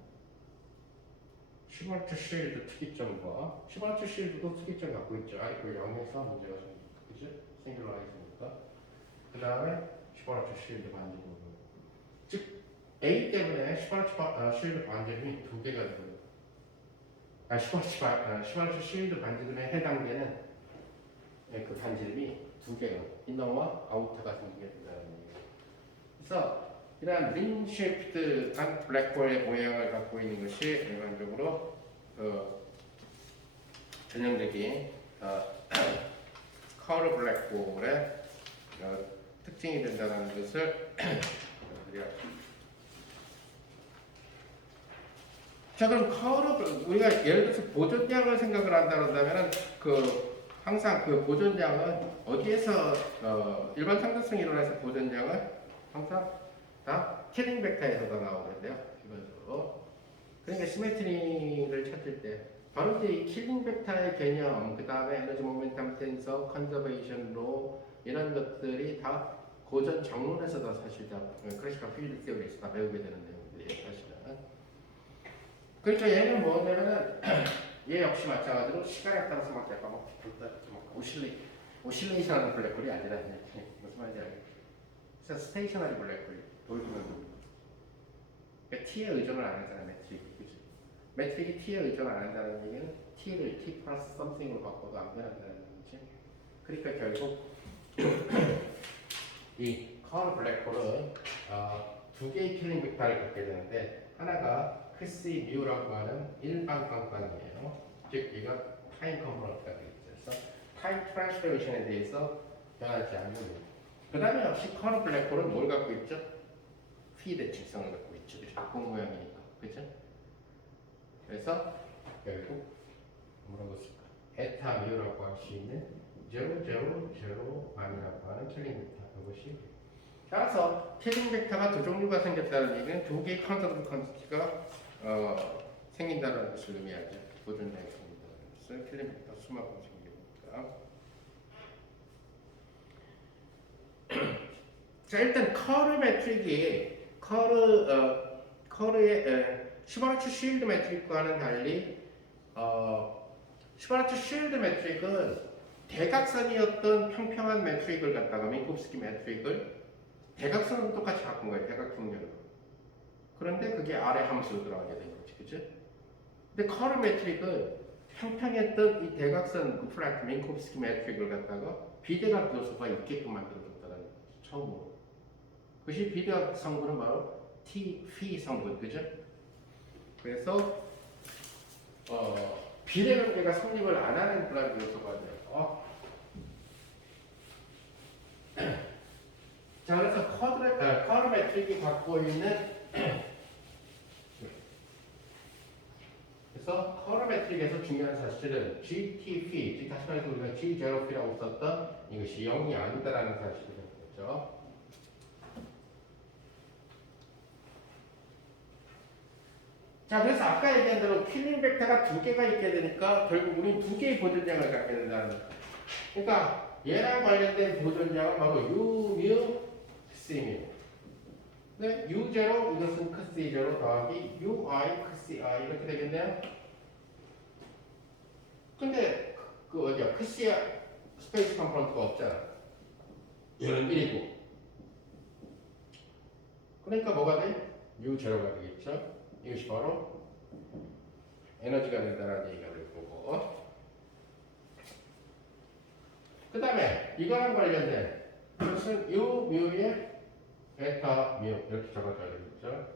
슈바르츠 쉴드 특이점과 슈바르츠 쉴드도 특이점 갖고 있죠. 그 0에서 문제가 생깁니다. 그죠? 싱귤라이즈니까. 그 다음에 슈바르츠 쉴드 반지름. 즉 A 때문에 슈바르츠 쉴드 반지름이 두 개가 되고요. 슈바르츠 쉴드 반지름에 해당되는 그 반지름이 두 개가 이너와 아우터가 생기게 된다는 얘기예요. 그래서 이러한 링 쉐이프드한 블랙홀의 모양을 갖고 있는 것이 일반적으로 전형적인 커브 블랙홀의 특징이 된다는 것을 자, 그럼 커브 우리가 예를 들어서 보존량을 생각을 한다 그런다면은 항상 그 보존량은 어디에서 일반 상대성이 일어나서 보존량은 항상 다 킬링 벡터에서 다 나오는데요. 기본적으로. 그러니까 시메트리를 찾을 때 바로 이제 이 킬링 벡터의 개념, 그 다음에 에너지 모멘텀 텐서, 컨저베이션 로 이런 것들이 다 고전 정론에서 다 사실 다 클래시컬 필드 티어리에서 다 배우게 되는 내용들이에요. 사실은. 그러니까 얘는 뭐냐면은 얘 역시 마찬가지로 시간에 따라서 막 약간 막 오실레이션하는 블랙홀이 아니라 무슨 말인지 알겠죠? 그래서 스테이셔너리 블랙홀이 돌고는 돌고. 그러니까 T에 의존을 안 한다는 매트릭이 그죠? 매트릭이 T에 의존 안 한다는 얘기는 T를 T 플러스 something으로 바꿔도 안 변한다는 얘기지. 그러니까 결국 이 커브 블랙홀은 두 개의 킬링 벡터를 갖게 되는데 하나가 크시 뮤라고 하는 일반 깜깜이에요. 즉 이가 타임 컴포넌트가 되겠죠. 그래서 타임 트랜스포레이션에 대해서 변하지 않는 거예요. 그 다음에 역시 커브 블랙홀은 뭘 갖고 있죠? 피드 측성을 갖고 있죠. 공 모양이니까. 그죠? 그래서 결국 뭐라고 쓸까? 에타 뮤라고 할 수 있는 000만이라고 하는 킬링 벡터. 이것이 따라서 킬링 벡터가 두 종류가 생겼다는 얘기는 두 개의 카운터 퀀티티가 생긴다는 것을 의미하죠. 보존량이 생긴다는 것을 킬링 벡터 수만큼 생기니까. 자, 일단 커르 매트릭이 커르의 슈바르츠 쉴드 매트릭과는 달리 슈바르츠 쉴드 매트릭은 대각선이었던 평평한 매트릭을 갖다가 민콥스키 매트릭을 대각선으로 똑같이 바꾼 거예요. 대각평면으로. 그런데 그게 아래 함수로 들어가게 된 거지, 그죠? 근데 커르 매트릭은 평평했던 이 대각선 플랫 민콥스키 매트릭을 갖다가 비대각 요소가 있게끔 만들어줬다는 거죠. 처음으로. 그것이 비대각 성분은 바로 T, phi 성분, 그죠? 그래서 비례관계가 성립을 안 하는 블라드 요소가 돼요. 자, 그래서 커브 매트릭이 갖고 있는 그래서 커러 매트릭에서 중요한 사실은 GTP, 즉 다시 말해서 우리가 G0P라고 썼던 이것이 0이 아니다라는 사실이 되겠죠. 자, 그래서 아까 얘기한 대로 킬링 벡터가 두 개가 있게 되니까 결국 우리는 두 개의 보존량을 갖게 된다는 거예요. 그러니까 얘랑 관련된 보존량은 바로 U, 뮤, C, 뮤. 네, U0 이것은 크 C0 더하기 UI, 크 CI 이렇게 되겠네요. 근데 그 어디야? 크 C 스페이스 컴포넌트가 없잖아. 얘는 1이고. 그러니까 뭐가 돼? U0가 되겠죠. 이것이 바로 에너지가 된다는 얘기가 될 거고. 그 다음에 이거랑 관련된 이것은 U, 뮤의 베타, 뮤 이렇게 적어줘야 되겠죠.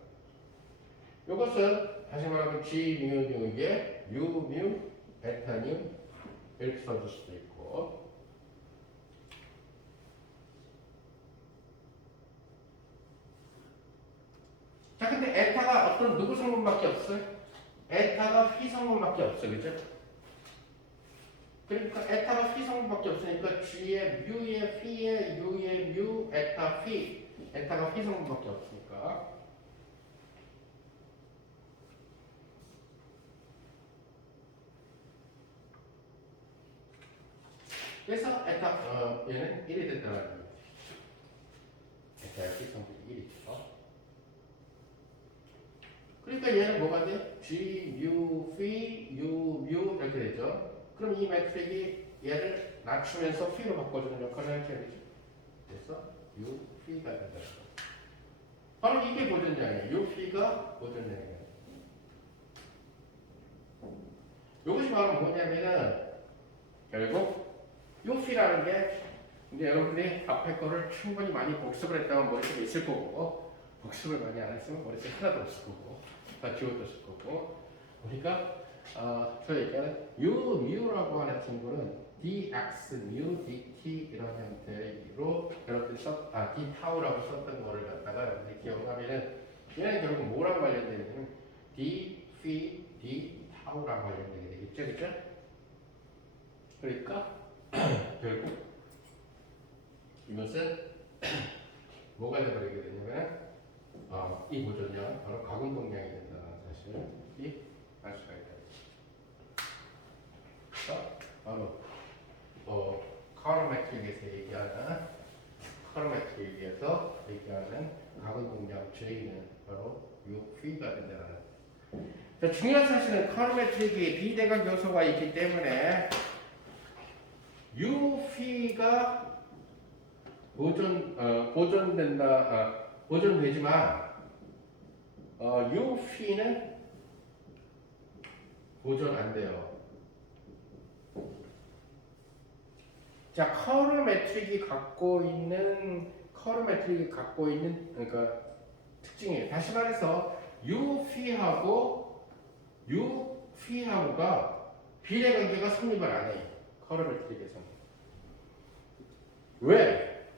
이것은 다시 말하면 G, 뮤, 뮤의 U, 뮤, 베타, 뮤 이렇게 써줄 수도 있고. 자, 근데 에타가 어떤 누구 성분밖에 없어요? 에타가 휘 성분밖에 없어, 그죠? 그러니까 에타가 휘 성분밖에 없으니까 G의 뮤의 휘의 U의 뮤, 에타 휘. 에타가 휘 성분밖에 없으니까. 그래서 에타, 얘는 1이 된다는 거예요. 에타의 휘 성분이 1이죠. 그러니까 얘는 뭐가 돼? G, 뮤, 휘, U, 뮤 이렇게 되죠. 그럼 이 매트릭이 얘를 낮추면서 휘로 바꿔주는 역할을 해야 되죠. 그래서 U, 휘가 된다. 바로 이게 보존량이에요. U, 휘가 보존량이에요. 이것이 바로 뭐냐면은 결국 U, 휘라는 게 근데 여러분들이 앞에 거를 충분히 많이 복습을 했다면 머릿속에 있을 거고 복습을 많이 안 했으면 머릿속에 하나도 없을 거고 다 지워졌을 거고 그러니까 저 얘기하는 U, 뮤라고 하는 친구는 dx, 뮤, dt 이런 형태로 여러분들이 d 타우라고 썼던 거를 갖다가 여러분들이 기억하면은 얘는 결국 뭐랑 관련되냐면 d, phi, d 타우랑 관련되게 되겠죠, 그렇죠? 그러니까 결국 이것은 뭐가 되버리게 되냐면 이 보존량 바로 가공동량이 된다는 사실이 알 수가 있다. 바로 카로메트릭에서 얘기하는 가공동량 J는 바로 UP가 된다는. 자, 중요한 사실은 카로메트릭이 비대각 요소가 있기 때문에 UP가 보존되지만 UP는 보존 안 돼요. 자, 커러 매트릭이 갖고 있는 그러니까 특징이에요. 다시 말해서 UP하고가 비례 관계가 성립을 안 해요. 커러 매트릭에서는. 왜?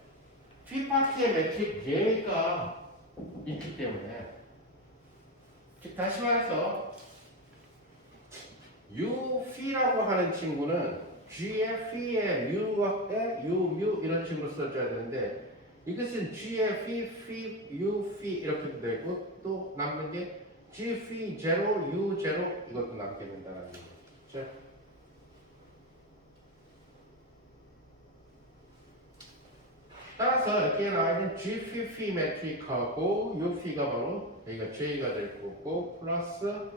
P파트의 매트릭 얘가 있기 때문에. 즉 다시 말해서 UP라고 하는 친구는 G의 P의 뮤의 U, 뮤 이런 식으로 써줘야 되는데 이것은 G의 P, U, P 이렇게 되고 또 남는 게 G, P, 0, U, 0 이것도 남게 된다는 얘기죠. 따라서 이렇게 나와 있는 G, P 매트릭하고 U, P가 바로 여기가 J가 될 거고 플러스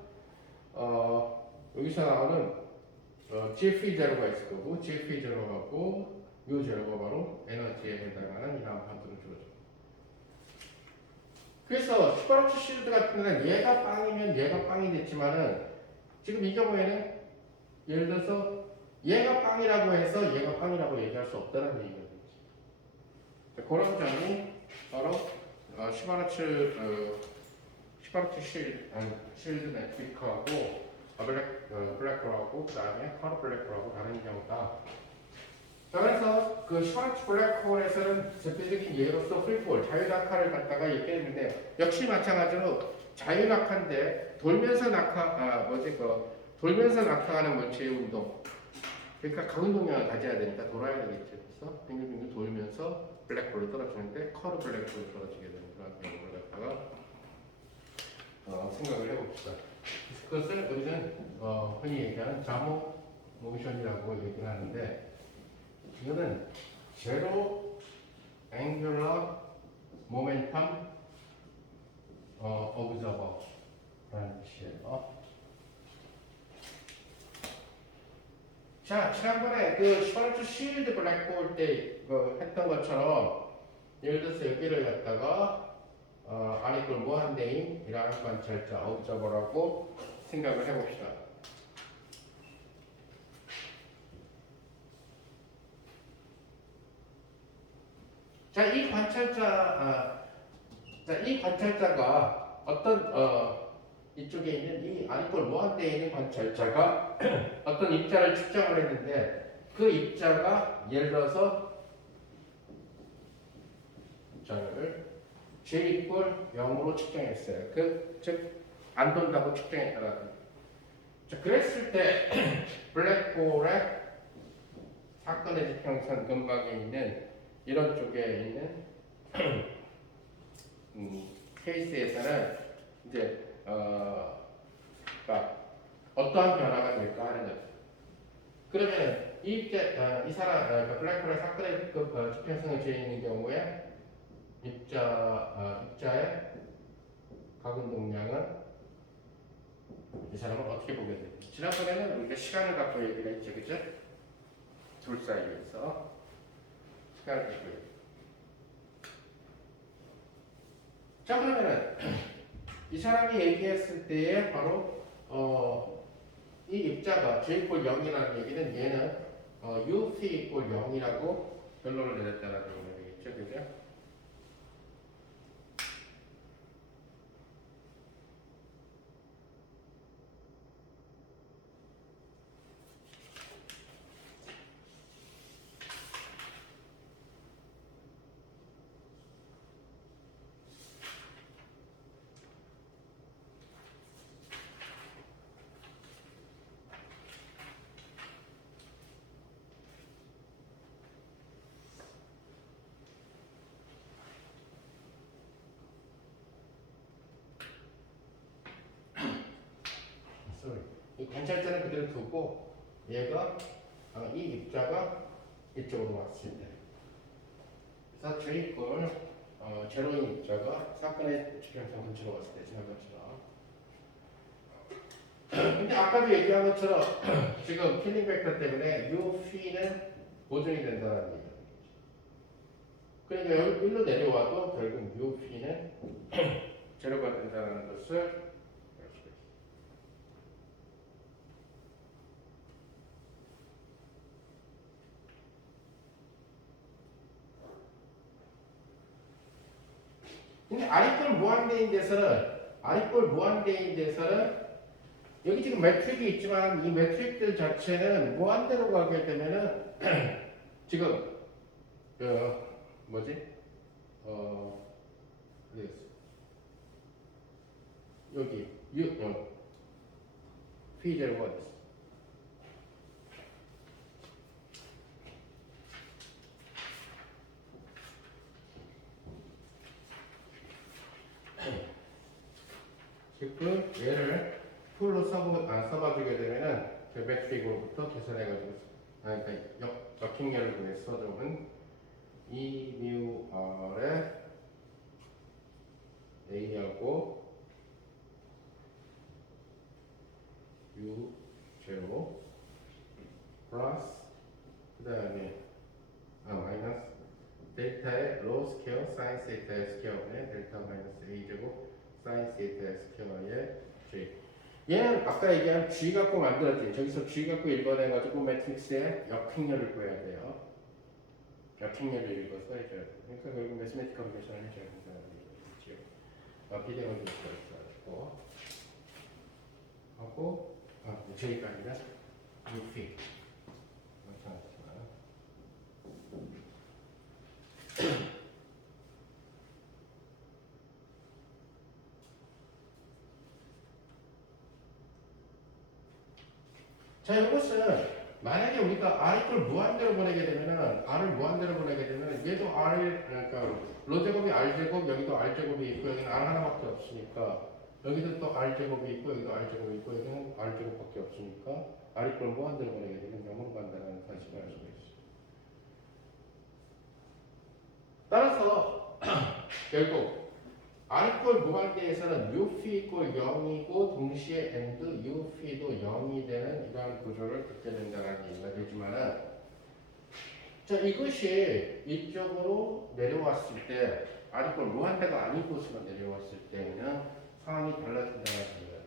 여기서 나오는 GF0가 있을 거고 GF0하고 U0가 바로 에너지에 해당하는 이러한 판도를 주어줍니다. 그래서 슈퍼러츠 실드 같은 경우는 얘가 빵이면 얘가 빵이 됐지만은 지금 이 경우에는 예를 들어서 얘가 빵이라고 해서 얘가 빵이라고 얘기할 수 없다는 얘기가 되죠. 그런 점이 바로 슈퍼러츠 실드 매트릭하고 블랙홀하고 그 다음에 커러 블랙홀하고 다른 경우다. 자, 그래서 그 슈퍼러츠 블랙홀에서는 대표적인 예로서 프리폴 자유낙하를 갖다가 얘기했는데 역시 마찬가지로 자유낙하인데 돌면서 낙하 돌면서 나타나는 물체의 운동. 그러니까 가운동 영향을 가져야 되니까 돌아야 되겠죠. 그래서 빙글빙글 돌면서 블랙홀로 떨어지는데 커브 블랙홀로 떨어지게 되는 그런 경우를 갖다가 생각을 해봅시다. 그것을 우리는 흔히 얘기하는 자모 모션이라고 얘기를 하는데 이거는 제로 앵귤러 모멘텀 오브저버라는 뜻이에요. 자, 지난번에 그 슈바르트 쉴드 블랙홀 때 했던 것처럼 예를 들어서 여기를 갖다가 아니꼴 무한대인이라는 관찰자 오브저버라고 생각을 해봅시다. 자, 이 관찰자가 어떤 이쪽에 있는 이 아니꼴 무한대에 있는 관찰자가 어떤 입자를 측정을 했는데 그 입자가 예를 들어서 입자를 J 이꼴 0으로 측정했어요. 즉 안 돈다고 측정했다가 자, 그랬을 때 블랙홀의 사건의 지평선 근방에 있는 이런 쪽에 있는 케이스에서는 이제 그러니까 어떠한 변화가 될까 하는 거죠. 그러면 이 사람 그러니까 블랙홀의 사건의 지평선을 재있는 경우에 입자의 가운동량은 이 사람은 어떻게 보게 될지. 지난번에는 우리가 시간을 갖고 얘기를 했죠, 그죠? 둘 사이에서 시간을 갖고 얘기. 자, 그러면은 이 사람이 얘기했을 때에 바로 이 입자가 J 이꼴 0이라는 얘기는 얘는 UP 이꼴 0이라고 결론을 내렸다는 얘기겠죠, 그죠? 이 관찰자는 그대로 두고 얘가 이 입자가 이쪽으로 왔을 때 그래서 J 이꼴 제로인 입자가 사건의 지평선 근처로 왔을 때 지난 것처럼 근데 아까도 얘기한 것처럼 지금 킬링 벡터 때문에 UP는 보존이 된다는 얘기죠. 그러니까 여기로 내려와도 결국 UP는 제로가 된다는 것을 근데 아리꼴 무한대인 데서는 여기 지금 매트릭이 있지만 이 매트릭들 자체는 무한대로 가게 되면은 지금 뭐지? 여기 P0가 있어. 지금 얘를 풀로 써봐주게 되면은 그 매트릭으로부터 계산해가지고 그러니까 역행렬을 통해서 써주면 E mu R의 A하고 U 제로 플러스 그 다음에 마이너스 델타의 로 스퀘어 사인 세타의 스퀘어분의 델타 마이너스 A 제곱 사인 세타의 스퀘어의 J. 얘는 아까 얘기한 G 갖고 만들었지. 저기서 G 갖고 읽어내가지고 매트릭스의 역행렬을 구해야 돼요. 역행렬을 읽어서 해줘야 돼. 그러니까 결국 매스매틱 컨베이션을 해줘야 된다는 얘기죠. 비대면 기술을 하고 J까지가 UP. 자, 이것은 만약에 우리가 R이 걸 무한대로 보내게 되면은 R을 무한대로 보내게 되면 얘도 R을 그러니까 로 제곱이 R 제곱 여기도 R 제곱이 있고 여기는 R 하나밖에 없으니까 여기도 또 R 제곱이 있고 여기도 R 제곱이 있고 여기는 R 제곱밖에 없으니까 R이 걸 무한대로 보내게 되면 0으로 간다는 사실을 알 수가 있어요. 따라서 결국 R꼴 무관계에서는 UP이꼴 0이고 동시에 AND UP도 0이 되는 이러한 구조를 듣게 된다는 얘기가 되지만은 자 이것이 이쪽으로 내려왔을 때 R꼴 무한대가 아닌 곳으로 내려왔을 때는 상황이 달라진다는 거예요.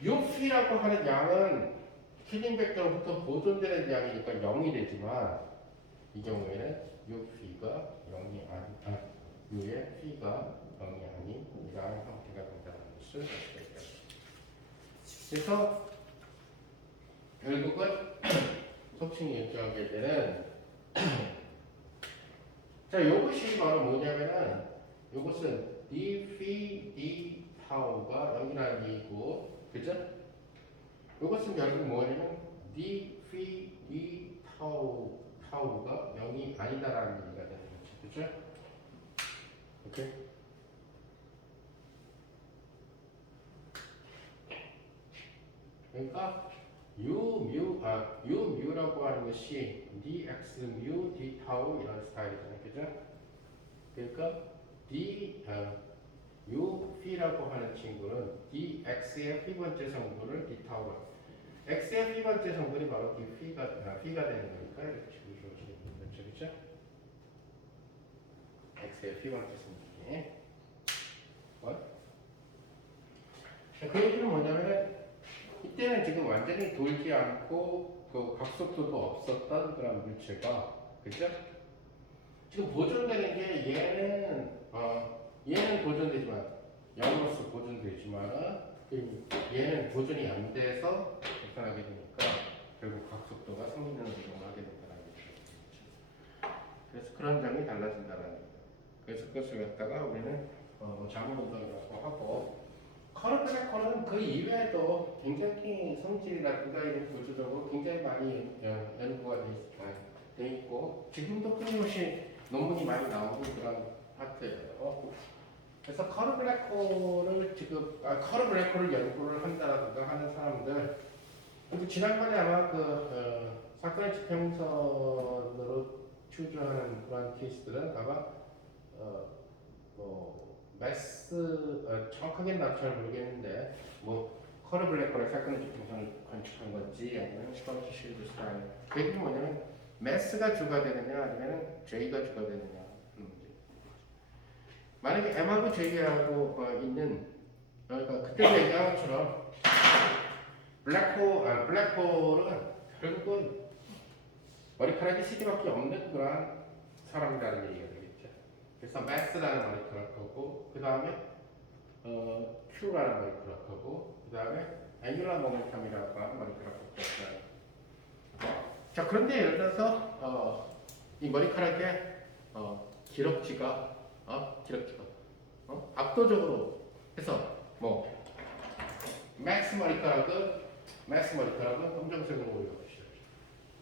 UP라고 하는 양은 킬링 벡터로부터 보존되는 양이니까 0이 되지만 이 경우에는 UP가 0이 아니다. U의 P가 0이 아닌 이러한 형태가 된다는 것을 알 수가 있다. 그래서 결국은 속칭이 일정하게 되는 자 이것이 바로 뭐냐면은 이것은 D, Phi, D, 타우가 0이라는 얘기고 그죠? 이것은 결국 뭐냐면 D, Phi, D, 타우가 0이 아니다라는 얘기가 되는 거죠. 그죠? 오케이? 그러니까 U 뮤라고 하는 것이 dx 뮤 d 타우 이런 스타일이잖아요, 그죠? 그러니까 U p라고 하는 친구는 dx의 p 번째 성분을 d 타우로 x의 p 번째 성분이 바로 d p가 되는 거니까 이렇게 식으로 주어지는 거죠, 그죠? x의 p 번째 성분이 그 얘기는 뭐냐면은 이때는 지금 완전히 돌지 않고 그 각속도도 없었던 그런 물체가 그죠? 지금 보존되는 게 얘는 보존되지만 양으로서 보존되지만 얘는 보존이 안 돼서 나타나게 되니까 결국 각속도가 생기는 운동을 하게 된다는 거죠. 그래서 그런 점이 달라진다는 겁니다. 그래서 그것을 갖다가 우리는 자문 운동이라고 하고 커브 블랙홀은 그 이외에도 굉장히 성질이라든가 이런 구조적으로 굉장히 많이 연구가 돼 있고 지금도 끊임없이 논문이 많이 나오고 그런 파트예요. 그래서 커브 블랙홀을 지금 커브 블랙홀을 연구를 한다라든가 하는 사람들 지난번에 아마 사건의 지평선으로 추주하는 그런 케이스들은 아마 정확하게는 나도 잘 모르겠는데 커브 블랙홀의 사건의 지평선을 건축한 건지 아니면 스컬프 쉴드 스타일 그게 뭐냐면 매스가 주가 되느냐 아니면 J가 주가 되느냐 문제. 만약에 M하고 J하고 있는 그러니까 그때 얘기한 것처럼 블랙홀은 결국은 머리카락이 3개밖에 없는 그런 사람이라는 얘기가 되겠죠. 그래서 매스라는 머리카락하고 그 다음에 Q라는 머리카락하고 그 다음에 앵귤러 모멘텀이라고 하는 머리카락하고 자 그런데 예를 들어서 이 머리카락의 기럭지가 압도적으로 해서 맥스 머리카락은 검정색으로 올려봅시다.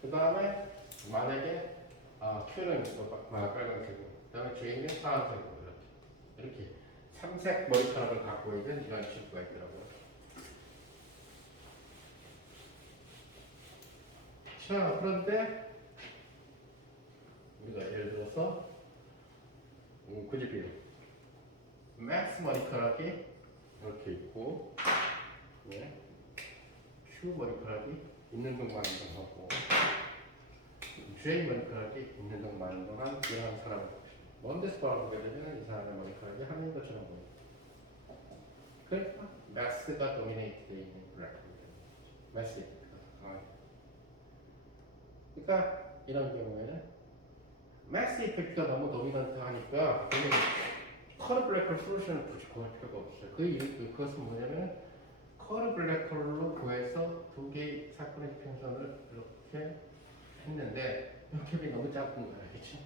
그 다음에 만약에 Q는 빨간색으로 그 다음에 J는 파란색으로 이렇게 삼색 머리카락을 갖고 있는 이런 친구가 있더라고요. 자, 그런데 우리가 예를 들어서 그집이 맥스 머리카락이 이렇게 있고 Q 머리카락이 있는 동안 이동하고 J 머리카락이 있는 동안 이동한 이러한 사람을 먼 데서 바라보게 되면 이 사람의 머리카락이 하는 것처럼 보입니다. 그러니까 매스가 도미네이트 되어 있는 블랙홀입니다. 매스 이펙트가 그러니까 이런 경우에는 매스 이펙트가 너무 도미넌트하니까 커브 블랙홀 솔루션을 굳이 구할 필요가 없어요. 그것은 뭐냐면 커브 블랙홀로 구해서 두 개의 사건의 지평선을 이렇게 했는데 이 캡이 너무 작은 거야, 그렇지?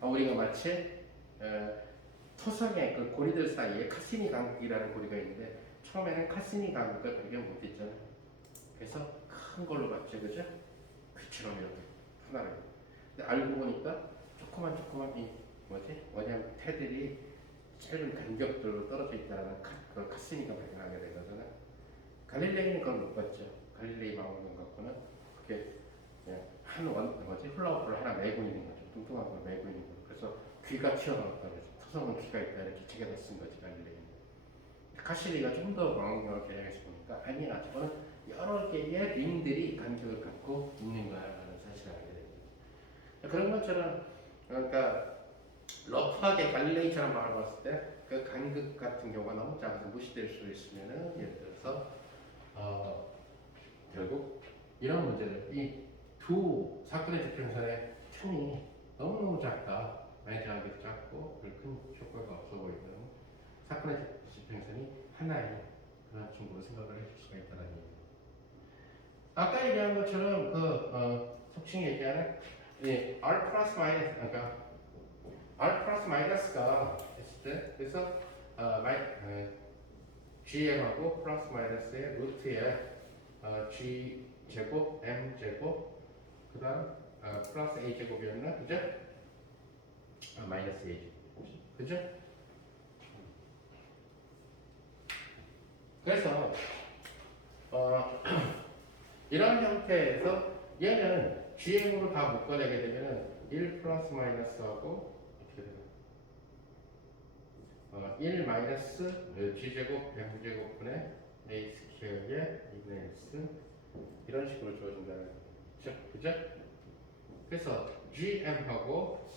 우리가 마치 토성의 그 고리들 사이에 카시니 간극이라는 고리가 있는데 처음에는 카시니 간극을 발견 못했잖아요. 그래서 큰 걸로 봤죠, 그죠? 그처럼 이렇게 하나를. 근데 알고 보니까 조그만 이 뭐지? 원형 태들이 짧은 간격들로 떨어져 있다는 그 카시니가 발견하게 되거든요. 갈릴레이는 그걸 못 봤죠. 갈릴레이 망원경 갖고는 그게 한 뭐지? 훌라후프를 하나 메고 있는 거죠. 뚱뚱한 걸 메고 있는 거. 그래서 귀가 튀어나왔다 그래서 토성은 귀가 있다 이렇게 책에다 쓴 거지 갈릴레이는. 카시니가 좀 더 망원경을 개량해서 보니까 아니야, 저거는 여러 개의 링들이 간격을 갖고 있는 거야라는 사실을 알게 됩니다. 그런 것처럼 그러니까 러프하게 갈릴레이처럼 바라봤을 때 그 간극 같은 경우가 너무 작아서 무시될 수 있으면은 예를 들어서 결국 이런 문제들 이 두 사건의 지평선의 틈이 너무너무 작다. 매장하기도 작고 별 큰 효과가 없어 보이는 사건의 지평선이 하나의 그런 친구로 생각을 해줄 수가 있다는 얘기입니다. 아까 얘기한 것처럼 속칭 얘기하는 R 플러스 마이너스 그러니까 R 플러스 마이너스가 됐을 때 그래서 GM하고 플러스 마이너스의 루트에 G 제곱 M 제곱 그 다음 플러스 A 제곱이었나 그죠? 마이너스 A 제곱 그죠? 그래서 이런 형태에서 얘는 GM으로 다 묶어내게 되면 1 플러스 마이너스하고 어떻게 되나? 1 마이너스 G제곱 M제곱분의 A 스퀘어의 2분의 S 이런 식으로 주어진다는 거죠. 그죠? 그래서 GM하고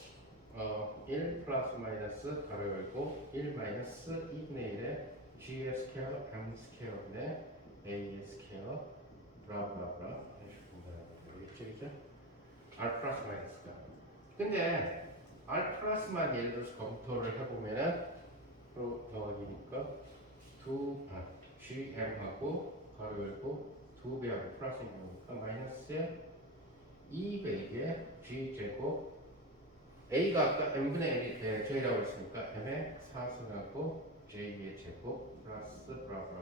1 플러스 마이너스 가로 열고 1 마이너스 2분의 1의 G의 스퀘어 M 스퀘어분의 A의 스퀘어 브라브라브라 이런 식으로 모르겠죠, 그죠? R 플러스 마이너스가. 근데 R 플러스만 예를 들어서 검토를 해보면은 또 더하기니까 GM하고 가로 열고 2배하고 플러스인 거니까 마이너스에 2배의 G제곱 A가 아까 M분의 N이 J라고 했으니까 M의 사승하고 J의 제곱 플러스 브라브라.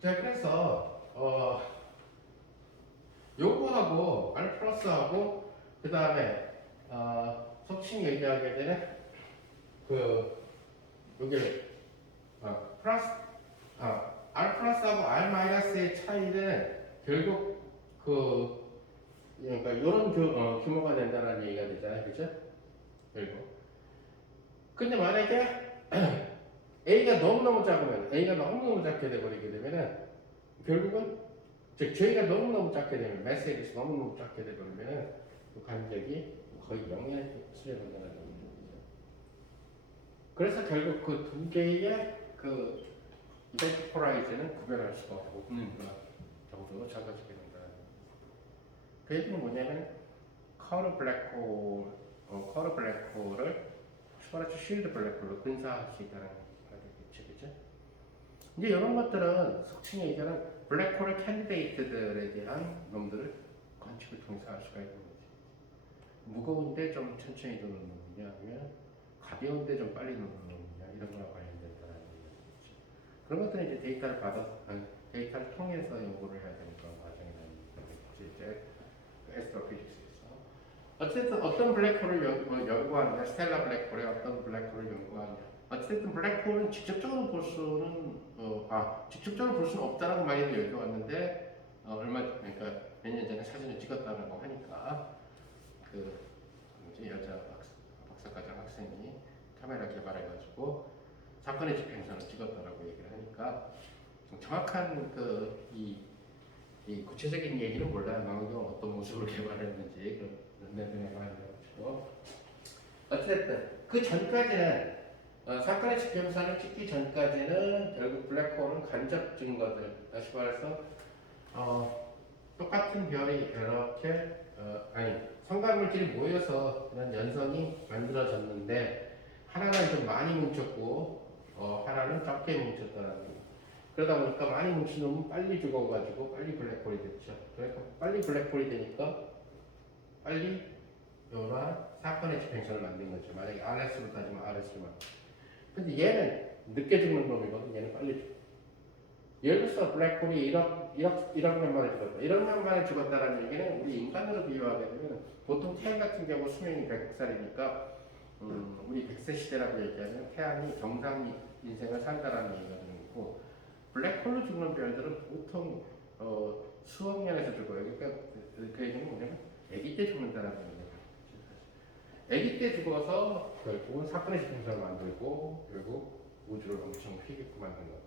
자, 그래서 요거하고 R 플러스하고 그 다음에 속칭 얘기하게 되는 여기 플러스 R 플러스하고 R 마이너스의 차이는 결국 그러니까 이런 규모가 된다는 얘기가 되잖아요, 그죠? 결국. 근데 만약에 A가 너무너무 작으면 A가 너무너무 작게 돼버리게 되면은 결국은 즉 J가 너무너무 작게 되면 매스에 비해서 너무너무 작게 돼버리면은 그 간격이 거의 0에 수렴한다는 얘기죠. 그래서 결국 그 두 개의 그 이벤트 포라이즈는 구별할 수가 없는 것 정도로 작아지게 된다. 그 얘기는 뭐냐면 커르 블랙홀을 슈바르츠 쉴드 블랙홀로 근사할 수 있다는 얘기죠, 그죠? 이제 이런 것들은 속칭 얘기하는 블랙홀의 캔디데이트들에 대한 놈들을 관측을 통해서 알 수가 있는 거지. 무거운데 좀 천천히 도는 놈이냐, 아니면 가벼운데 좀 빨리 도는 놈이냐, 이런 거와 관련된다는 얘기죠. 그런 것들은 이제 데이터를 통해서 연구를 해야 되는 그런 과정이 나옵니다. 이제 에스트로피직스에서 어쨌든 어떤 블랙홀을 연구하느냐, 스텔라 블랙홀에 어떤 블랙홀을 연구하느냐. 어쨌든 블랙홀은 직접적으로 볼 수는 직접적으로 볼 수는 없다라고 많이들 얘기해왔는데 그러니까 몇 년 전에 사진을 찍었다고 하니까 그 여자 박사과정 학생이 카메라 개발해가지고 사건의 지평선을 찍었다라고 얘기를 하니까 좀 정확한 이 구체적인 얘기는 몰라요. 망원경 어떤 모습으로 개발했는지 그런 내용에 관해서. 어쨌든 그 전까지는 사건의 지평선을 찍기 전까지는 결국 블랙홀은 간접 증거들, 다시 말해서 똑같은 별이 이렇게 성간물질이 모여서 그런 연성이 만들어졌는데 하나는 좀 많이 뭉쳤고 하나는 적게 뭉쳤다는 거예요. 그러다 보니까 많이 뭉친 놈은 빨리 죽어가지고 빨리 블랙홀이 됐죠. 그러니까 빨리 블랙홀이 되니까 빨리 요런 사건의 집행선을 만든 거죠. 만약에 RS로 따지면 RS만. 근데 얘는 늦게 죽는 놈이거든. 얘는 빨리 죽어. 예를 들어서 블랙홀이 1억 년 만에 죽었다. 1억 년 만에 죽었다라는 얘기는 우리 인간으로 비유하게 되면 보통 태양 같은 경우 수명이 100살이니까 우리 100세 시대라고 얘기하면 태양이 정상 인생을 산다라는 얘기가 되는 거고 블랙홀로 죽는 별들은 보통 수억 년에서 죽어요. 그러니까 그 얘기는 뭐냐면 아기 때 죽는다라는 얘기예요. 아기 때 죽어서 결국은 사건의 집행선을 만들고 결국 우주를 엄청 휘게끔 만든 거예요.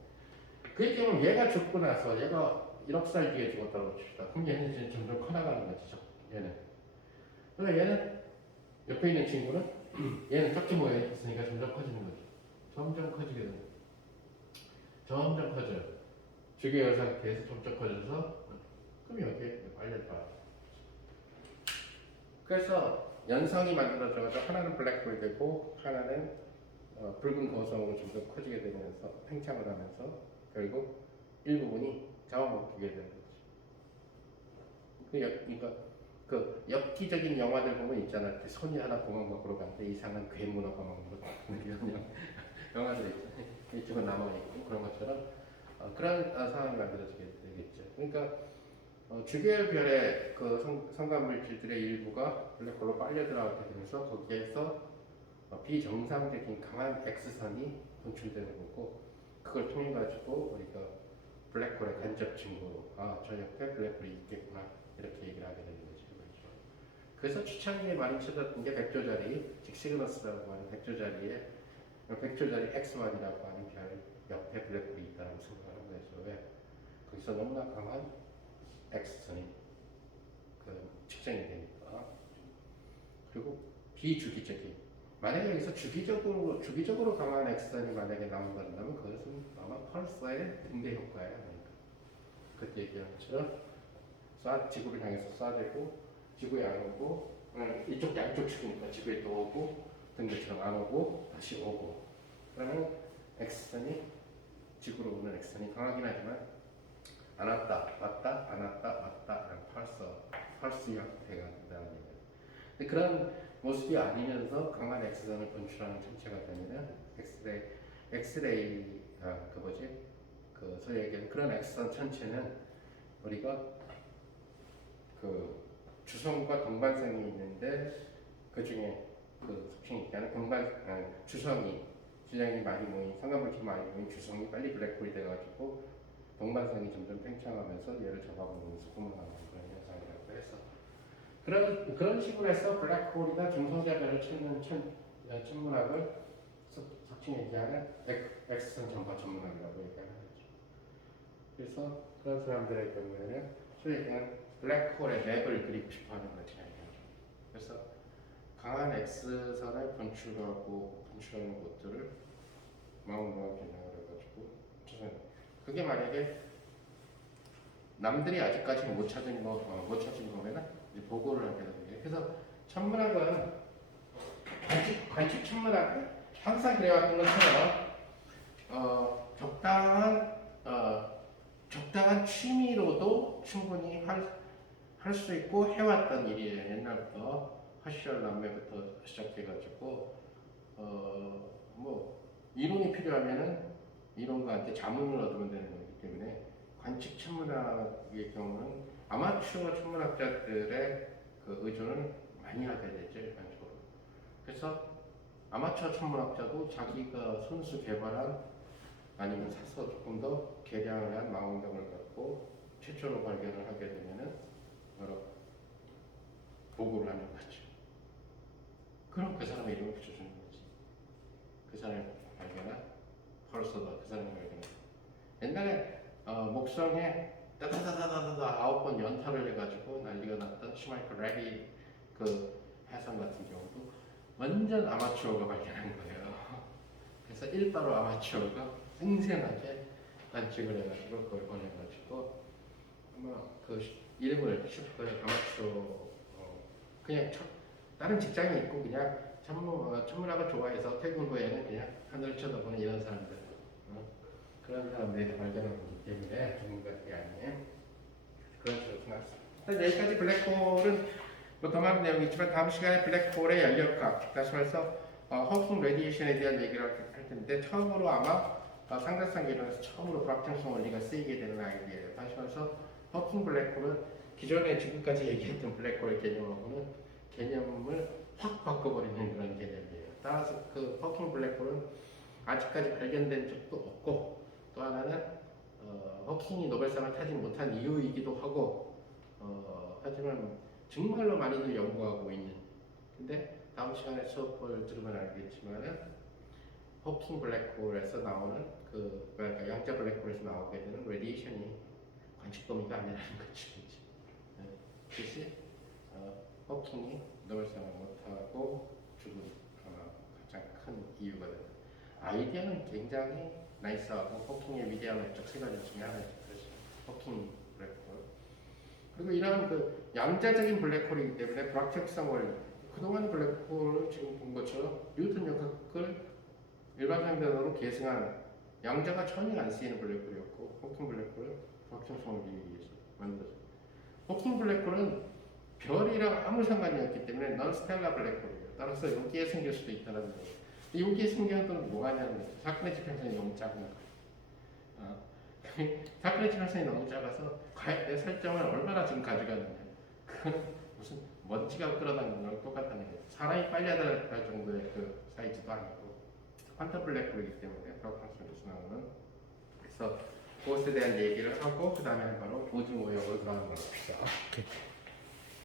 그 경우는 얘가 죽고 나서 얘가 1억 살 뒤에 죽었다고 칩시다. 그럼 얘는 이제 점점 커나가는 거지. 얘는. 그러니까 얘는 옆에 있는 친구는 얘는 적게 모여 있으니까 점점 커지는 거죠. 점점 커지게 되는 거죠. 점점 커져요. 주기의 상태에서 점점 커져서 그럼 여기에 빨리 봐. 그래서 연성이 만들어져서 하나는 블랙홀이 되고 하나는 붉은 거성으로 점점 커지게 되면서 팽창을 하면서 결국 일부분이 잡아먹히게 되는 거죠. 그러니까 그 엽기적인 영화들 보면 있잖아. 그 손이 하나 구멍 밖으로 갔는데 이상한 괴물하고 막 이런 영화들 있잖아요. 이쪽은 남아있고 그런 것처럼 그런 상황이 만들어지게 되겠죠. 그러니까 주계열 별의 그 성간물질들의 일부가 블랙홀로 빨려 들어가게 되면서 거기에서 비정상적인 강한 X선이 분출되는 거고 그걸 통해 가지고 우리가 블랙홀의 간접 증거로 저 옆에 블랙홀이 있겠구나 이렇게 얘기를 하게 되는 거죠. 그래서 추천기에 많이 찾았던 게 백조자리, 즉 시그너스라고 하는 백조자리에 백조자리 X1이라고 하는 별 옆에 블랙홀이 있다고 생각하는 거죠. 왜? 거기서 너무나 강한 X선이 측정이 되니까. 그리고 비주기적인 만약에 여기서 주기적으로 강한 X선이 만약에 나온다면 그것은 아마 펄서의 등대 효과예요. 그러니까 그때 얘기한 것처럼 지구를 향해서 쏴대고 지구에 안 오고 이쪽 양쪽 축이니까 지구에 또 오고 등대처럼 안 오고 다시 오고 그러면 X선이 지구로 오는 X선이 강하긴 하지만 안 왔다 왔다 안 왔다 왔다 펄스 형태가 된다는 얘기예요. 근데 그런 모습이 아니면서 강한 X선을 분출하는 천체가 되면은 엑스레이 소위 얘기하는 그런 X선 천체는 우리가 그 주성과 동반성이 있는데 그 중에 그 속칭 얘기하는 주성이 많이 모인 성간물질 많이 모인 주성이 빨리 블랙홀이 돼가지고 동반성이 점점 팽창하면서 얘를 잡아먹는 소금을 하는 그런 현상이라고 해서 그런 식으로 해서 블랙홀이나 중성자별을 찾는 천문학을 속칭 얘기하는 X선 전파 천문학이라고 얘기하는 거죠. 그래서 그런 사람들의 경우에는 소위 얘기하는 블랙홀의 맵을 그리고 싶어하는 거죠. 그래서 강한 X선을 분출하는 곳들을 마운드와 겨냥을 해가지고 그게 만약에 남들이 아직까지 못 찾은 거면은 이제 보고를 하게 됩니다. 그래서 천문학은 관측 천문학은 항상 그래왔던 것처럼 적당한 취미로도 충분히 할 수 있고 해왔던 일이에요. 옛날부터 허셜 남매부터 시작해가지고 뭐 이론이 필요하면은 이론가한테 자문을 얻으면 되는 거기 때문에 관측 천문학의 경우는 아마추어 천문학자들의 그 의존을 많이 하게 되죠, 일반적으로. 그래서 아마추어 천문학자도 자기가 손수 개발한 아니면 사서 조금 더 개량을 한 망원경을 갖고 최초로 발견을 하게 되면은 여러 보고를 하는 거죠. 그럼 그 사람의 이름을 붙여주는 거지. 그 사람이 발견한 펄서다. 그 사람이 발견한. 옛날에 목성에 따다다다다다 9번 연타를 해가지고 난리가 났던 슈마이커 레비 그 해상 같은 경우도 완전 아마추어가 발견한 거예요. 그래서 일바로 아마추어가 생생하게 관측을 해가지고 그걸 보내가지고 아마 그 이름을 아마추어 그냥 다른 직장이 있고 그냥 천문학을 좋아해서 퇴근 후에는 그냥 하늘을 쳐다보는 이런 사람들 그런 사람들이 발견한 거기 때문에 전문가들이 아니에요. 그런 식으로 생각합니다. 일단 여기까지 블랙홀은 더 많은 내용이 있지만 다음 시간에 블랙홀의 연력학, 다시 말해서 허킹 레디에이션에 대한 얘기를 할 텐데 처음으로 아마 상대성 이론에서 처음으로 불확정성 원리가 쓰이게 되는 아이디어예요. 다시 말해서 허킹 블랙홀은 기존에 지금까지 얘기했던 블랙홀의 개념하고는 개념을 확 바꿔버리는 그런 개념이에요. 따라서 그 허킹 블랙홀은 아직까지 발견된 적도 없고 또 하나는 허킹이 노벨상을 타지 못한 이유이기도 하고 하지만 정말로 많이들 연구하고 있는 근데 다음 시간에 수업을 들으면 알겠지만은 허킹 블랙홀에서 나오는 그러니까 양자 블랙홀에서 나오게 되는 레디에이션이 관측 범위가 아니라는 거죠. 그것이 허킹이 노벨상을 못하고 죽은 가장 큰 이유가 됩니다. 아이디어는 굉장히 나이스하고 허킹의 위대한 업적 세 가지 중에 하나죠. 허킹 블랙홀. 그리고 이러한 그 양자적인 블랙홀이기 때문에 불확정성 원리. 그동안 블랙홀은 지금 본 것처럼 뉴턴 역학을 일반적 변화로 계승한 양자가 전혀 안 쓰이는 블랙홀이었고 허킹 블랙홀은 불확정성 원리에 의해서 만들어졌습니다. 허킹 블랙홀은 별이랑 아무 상관이 없기 때문에 넌 스텔라 블랙홀이에요. 따라서 여기에 생길 수도 있다는 거예요. 여기에 생기는 건 뭐가 하냐면 사건의 지평선이 너무 작은 거예요. 사건의 지평선이 너무 작아서 과연 내 설정을 얼마나 지금 가져가느냐. 그건 무슨 먼지가 끌어다니는 거랑 똑같다는 거예요. 사람이 빨리 할 정도의 그 사이즈도 아니고 퀀텀 블랙홀이기 때문에 불확정성에서 나오는 그래서 그것에 대한 얘기를 하고 그 다음에 바로 보즈 모형으로 들어가는 겁니다.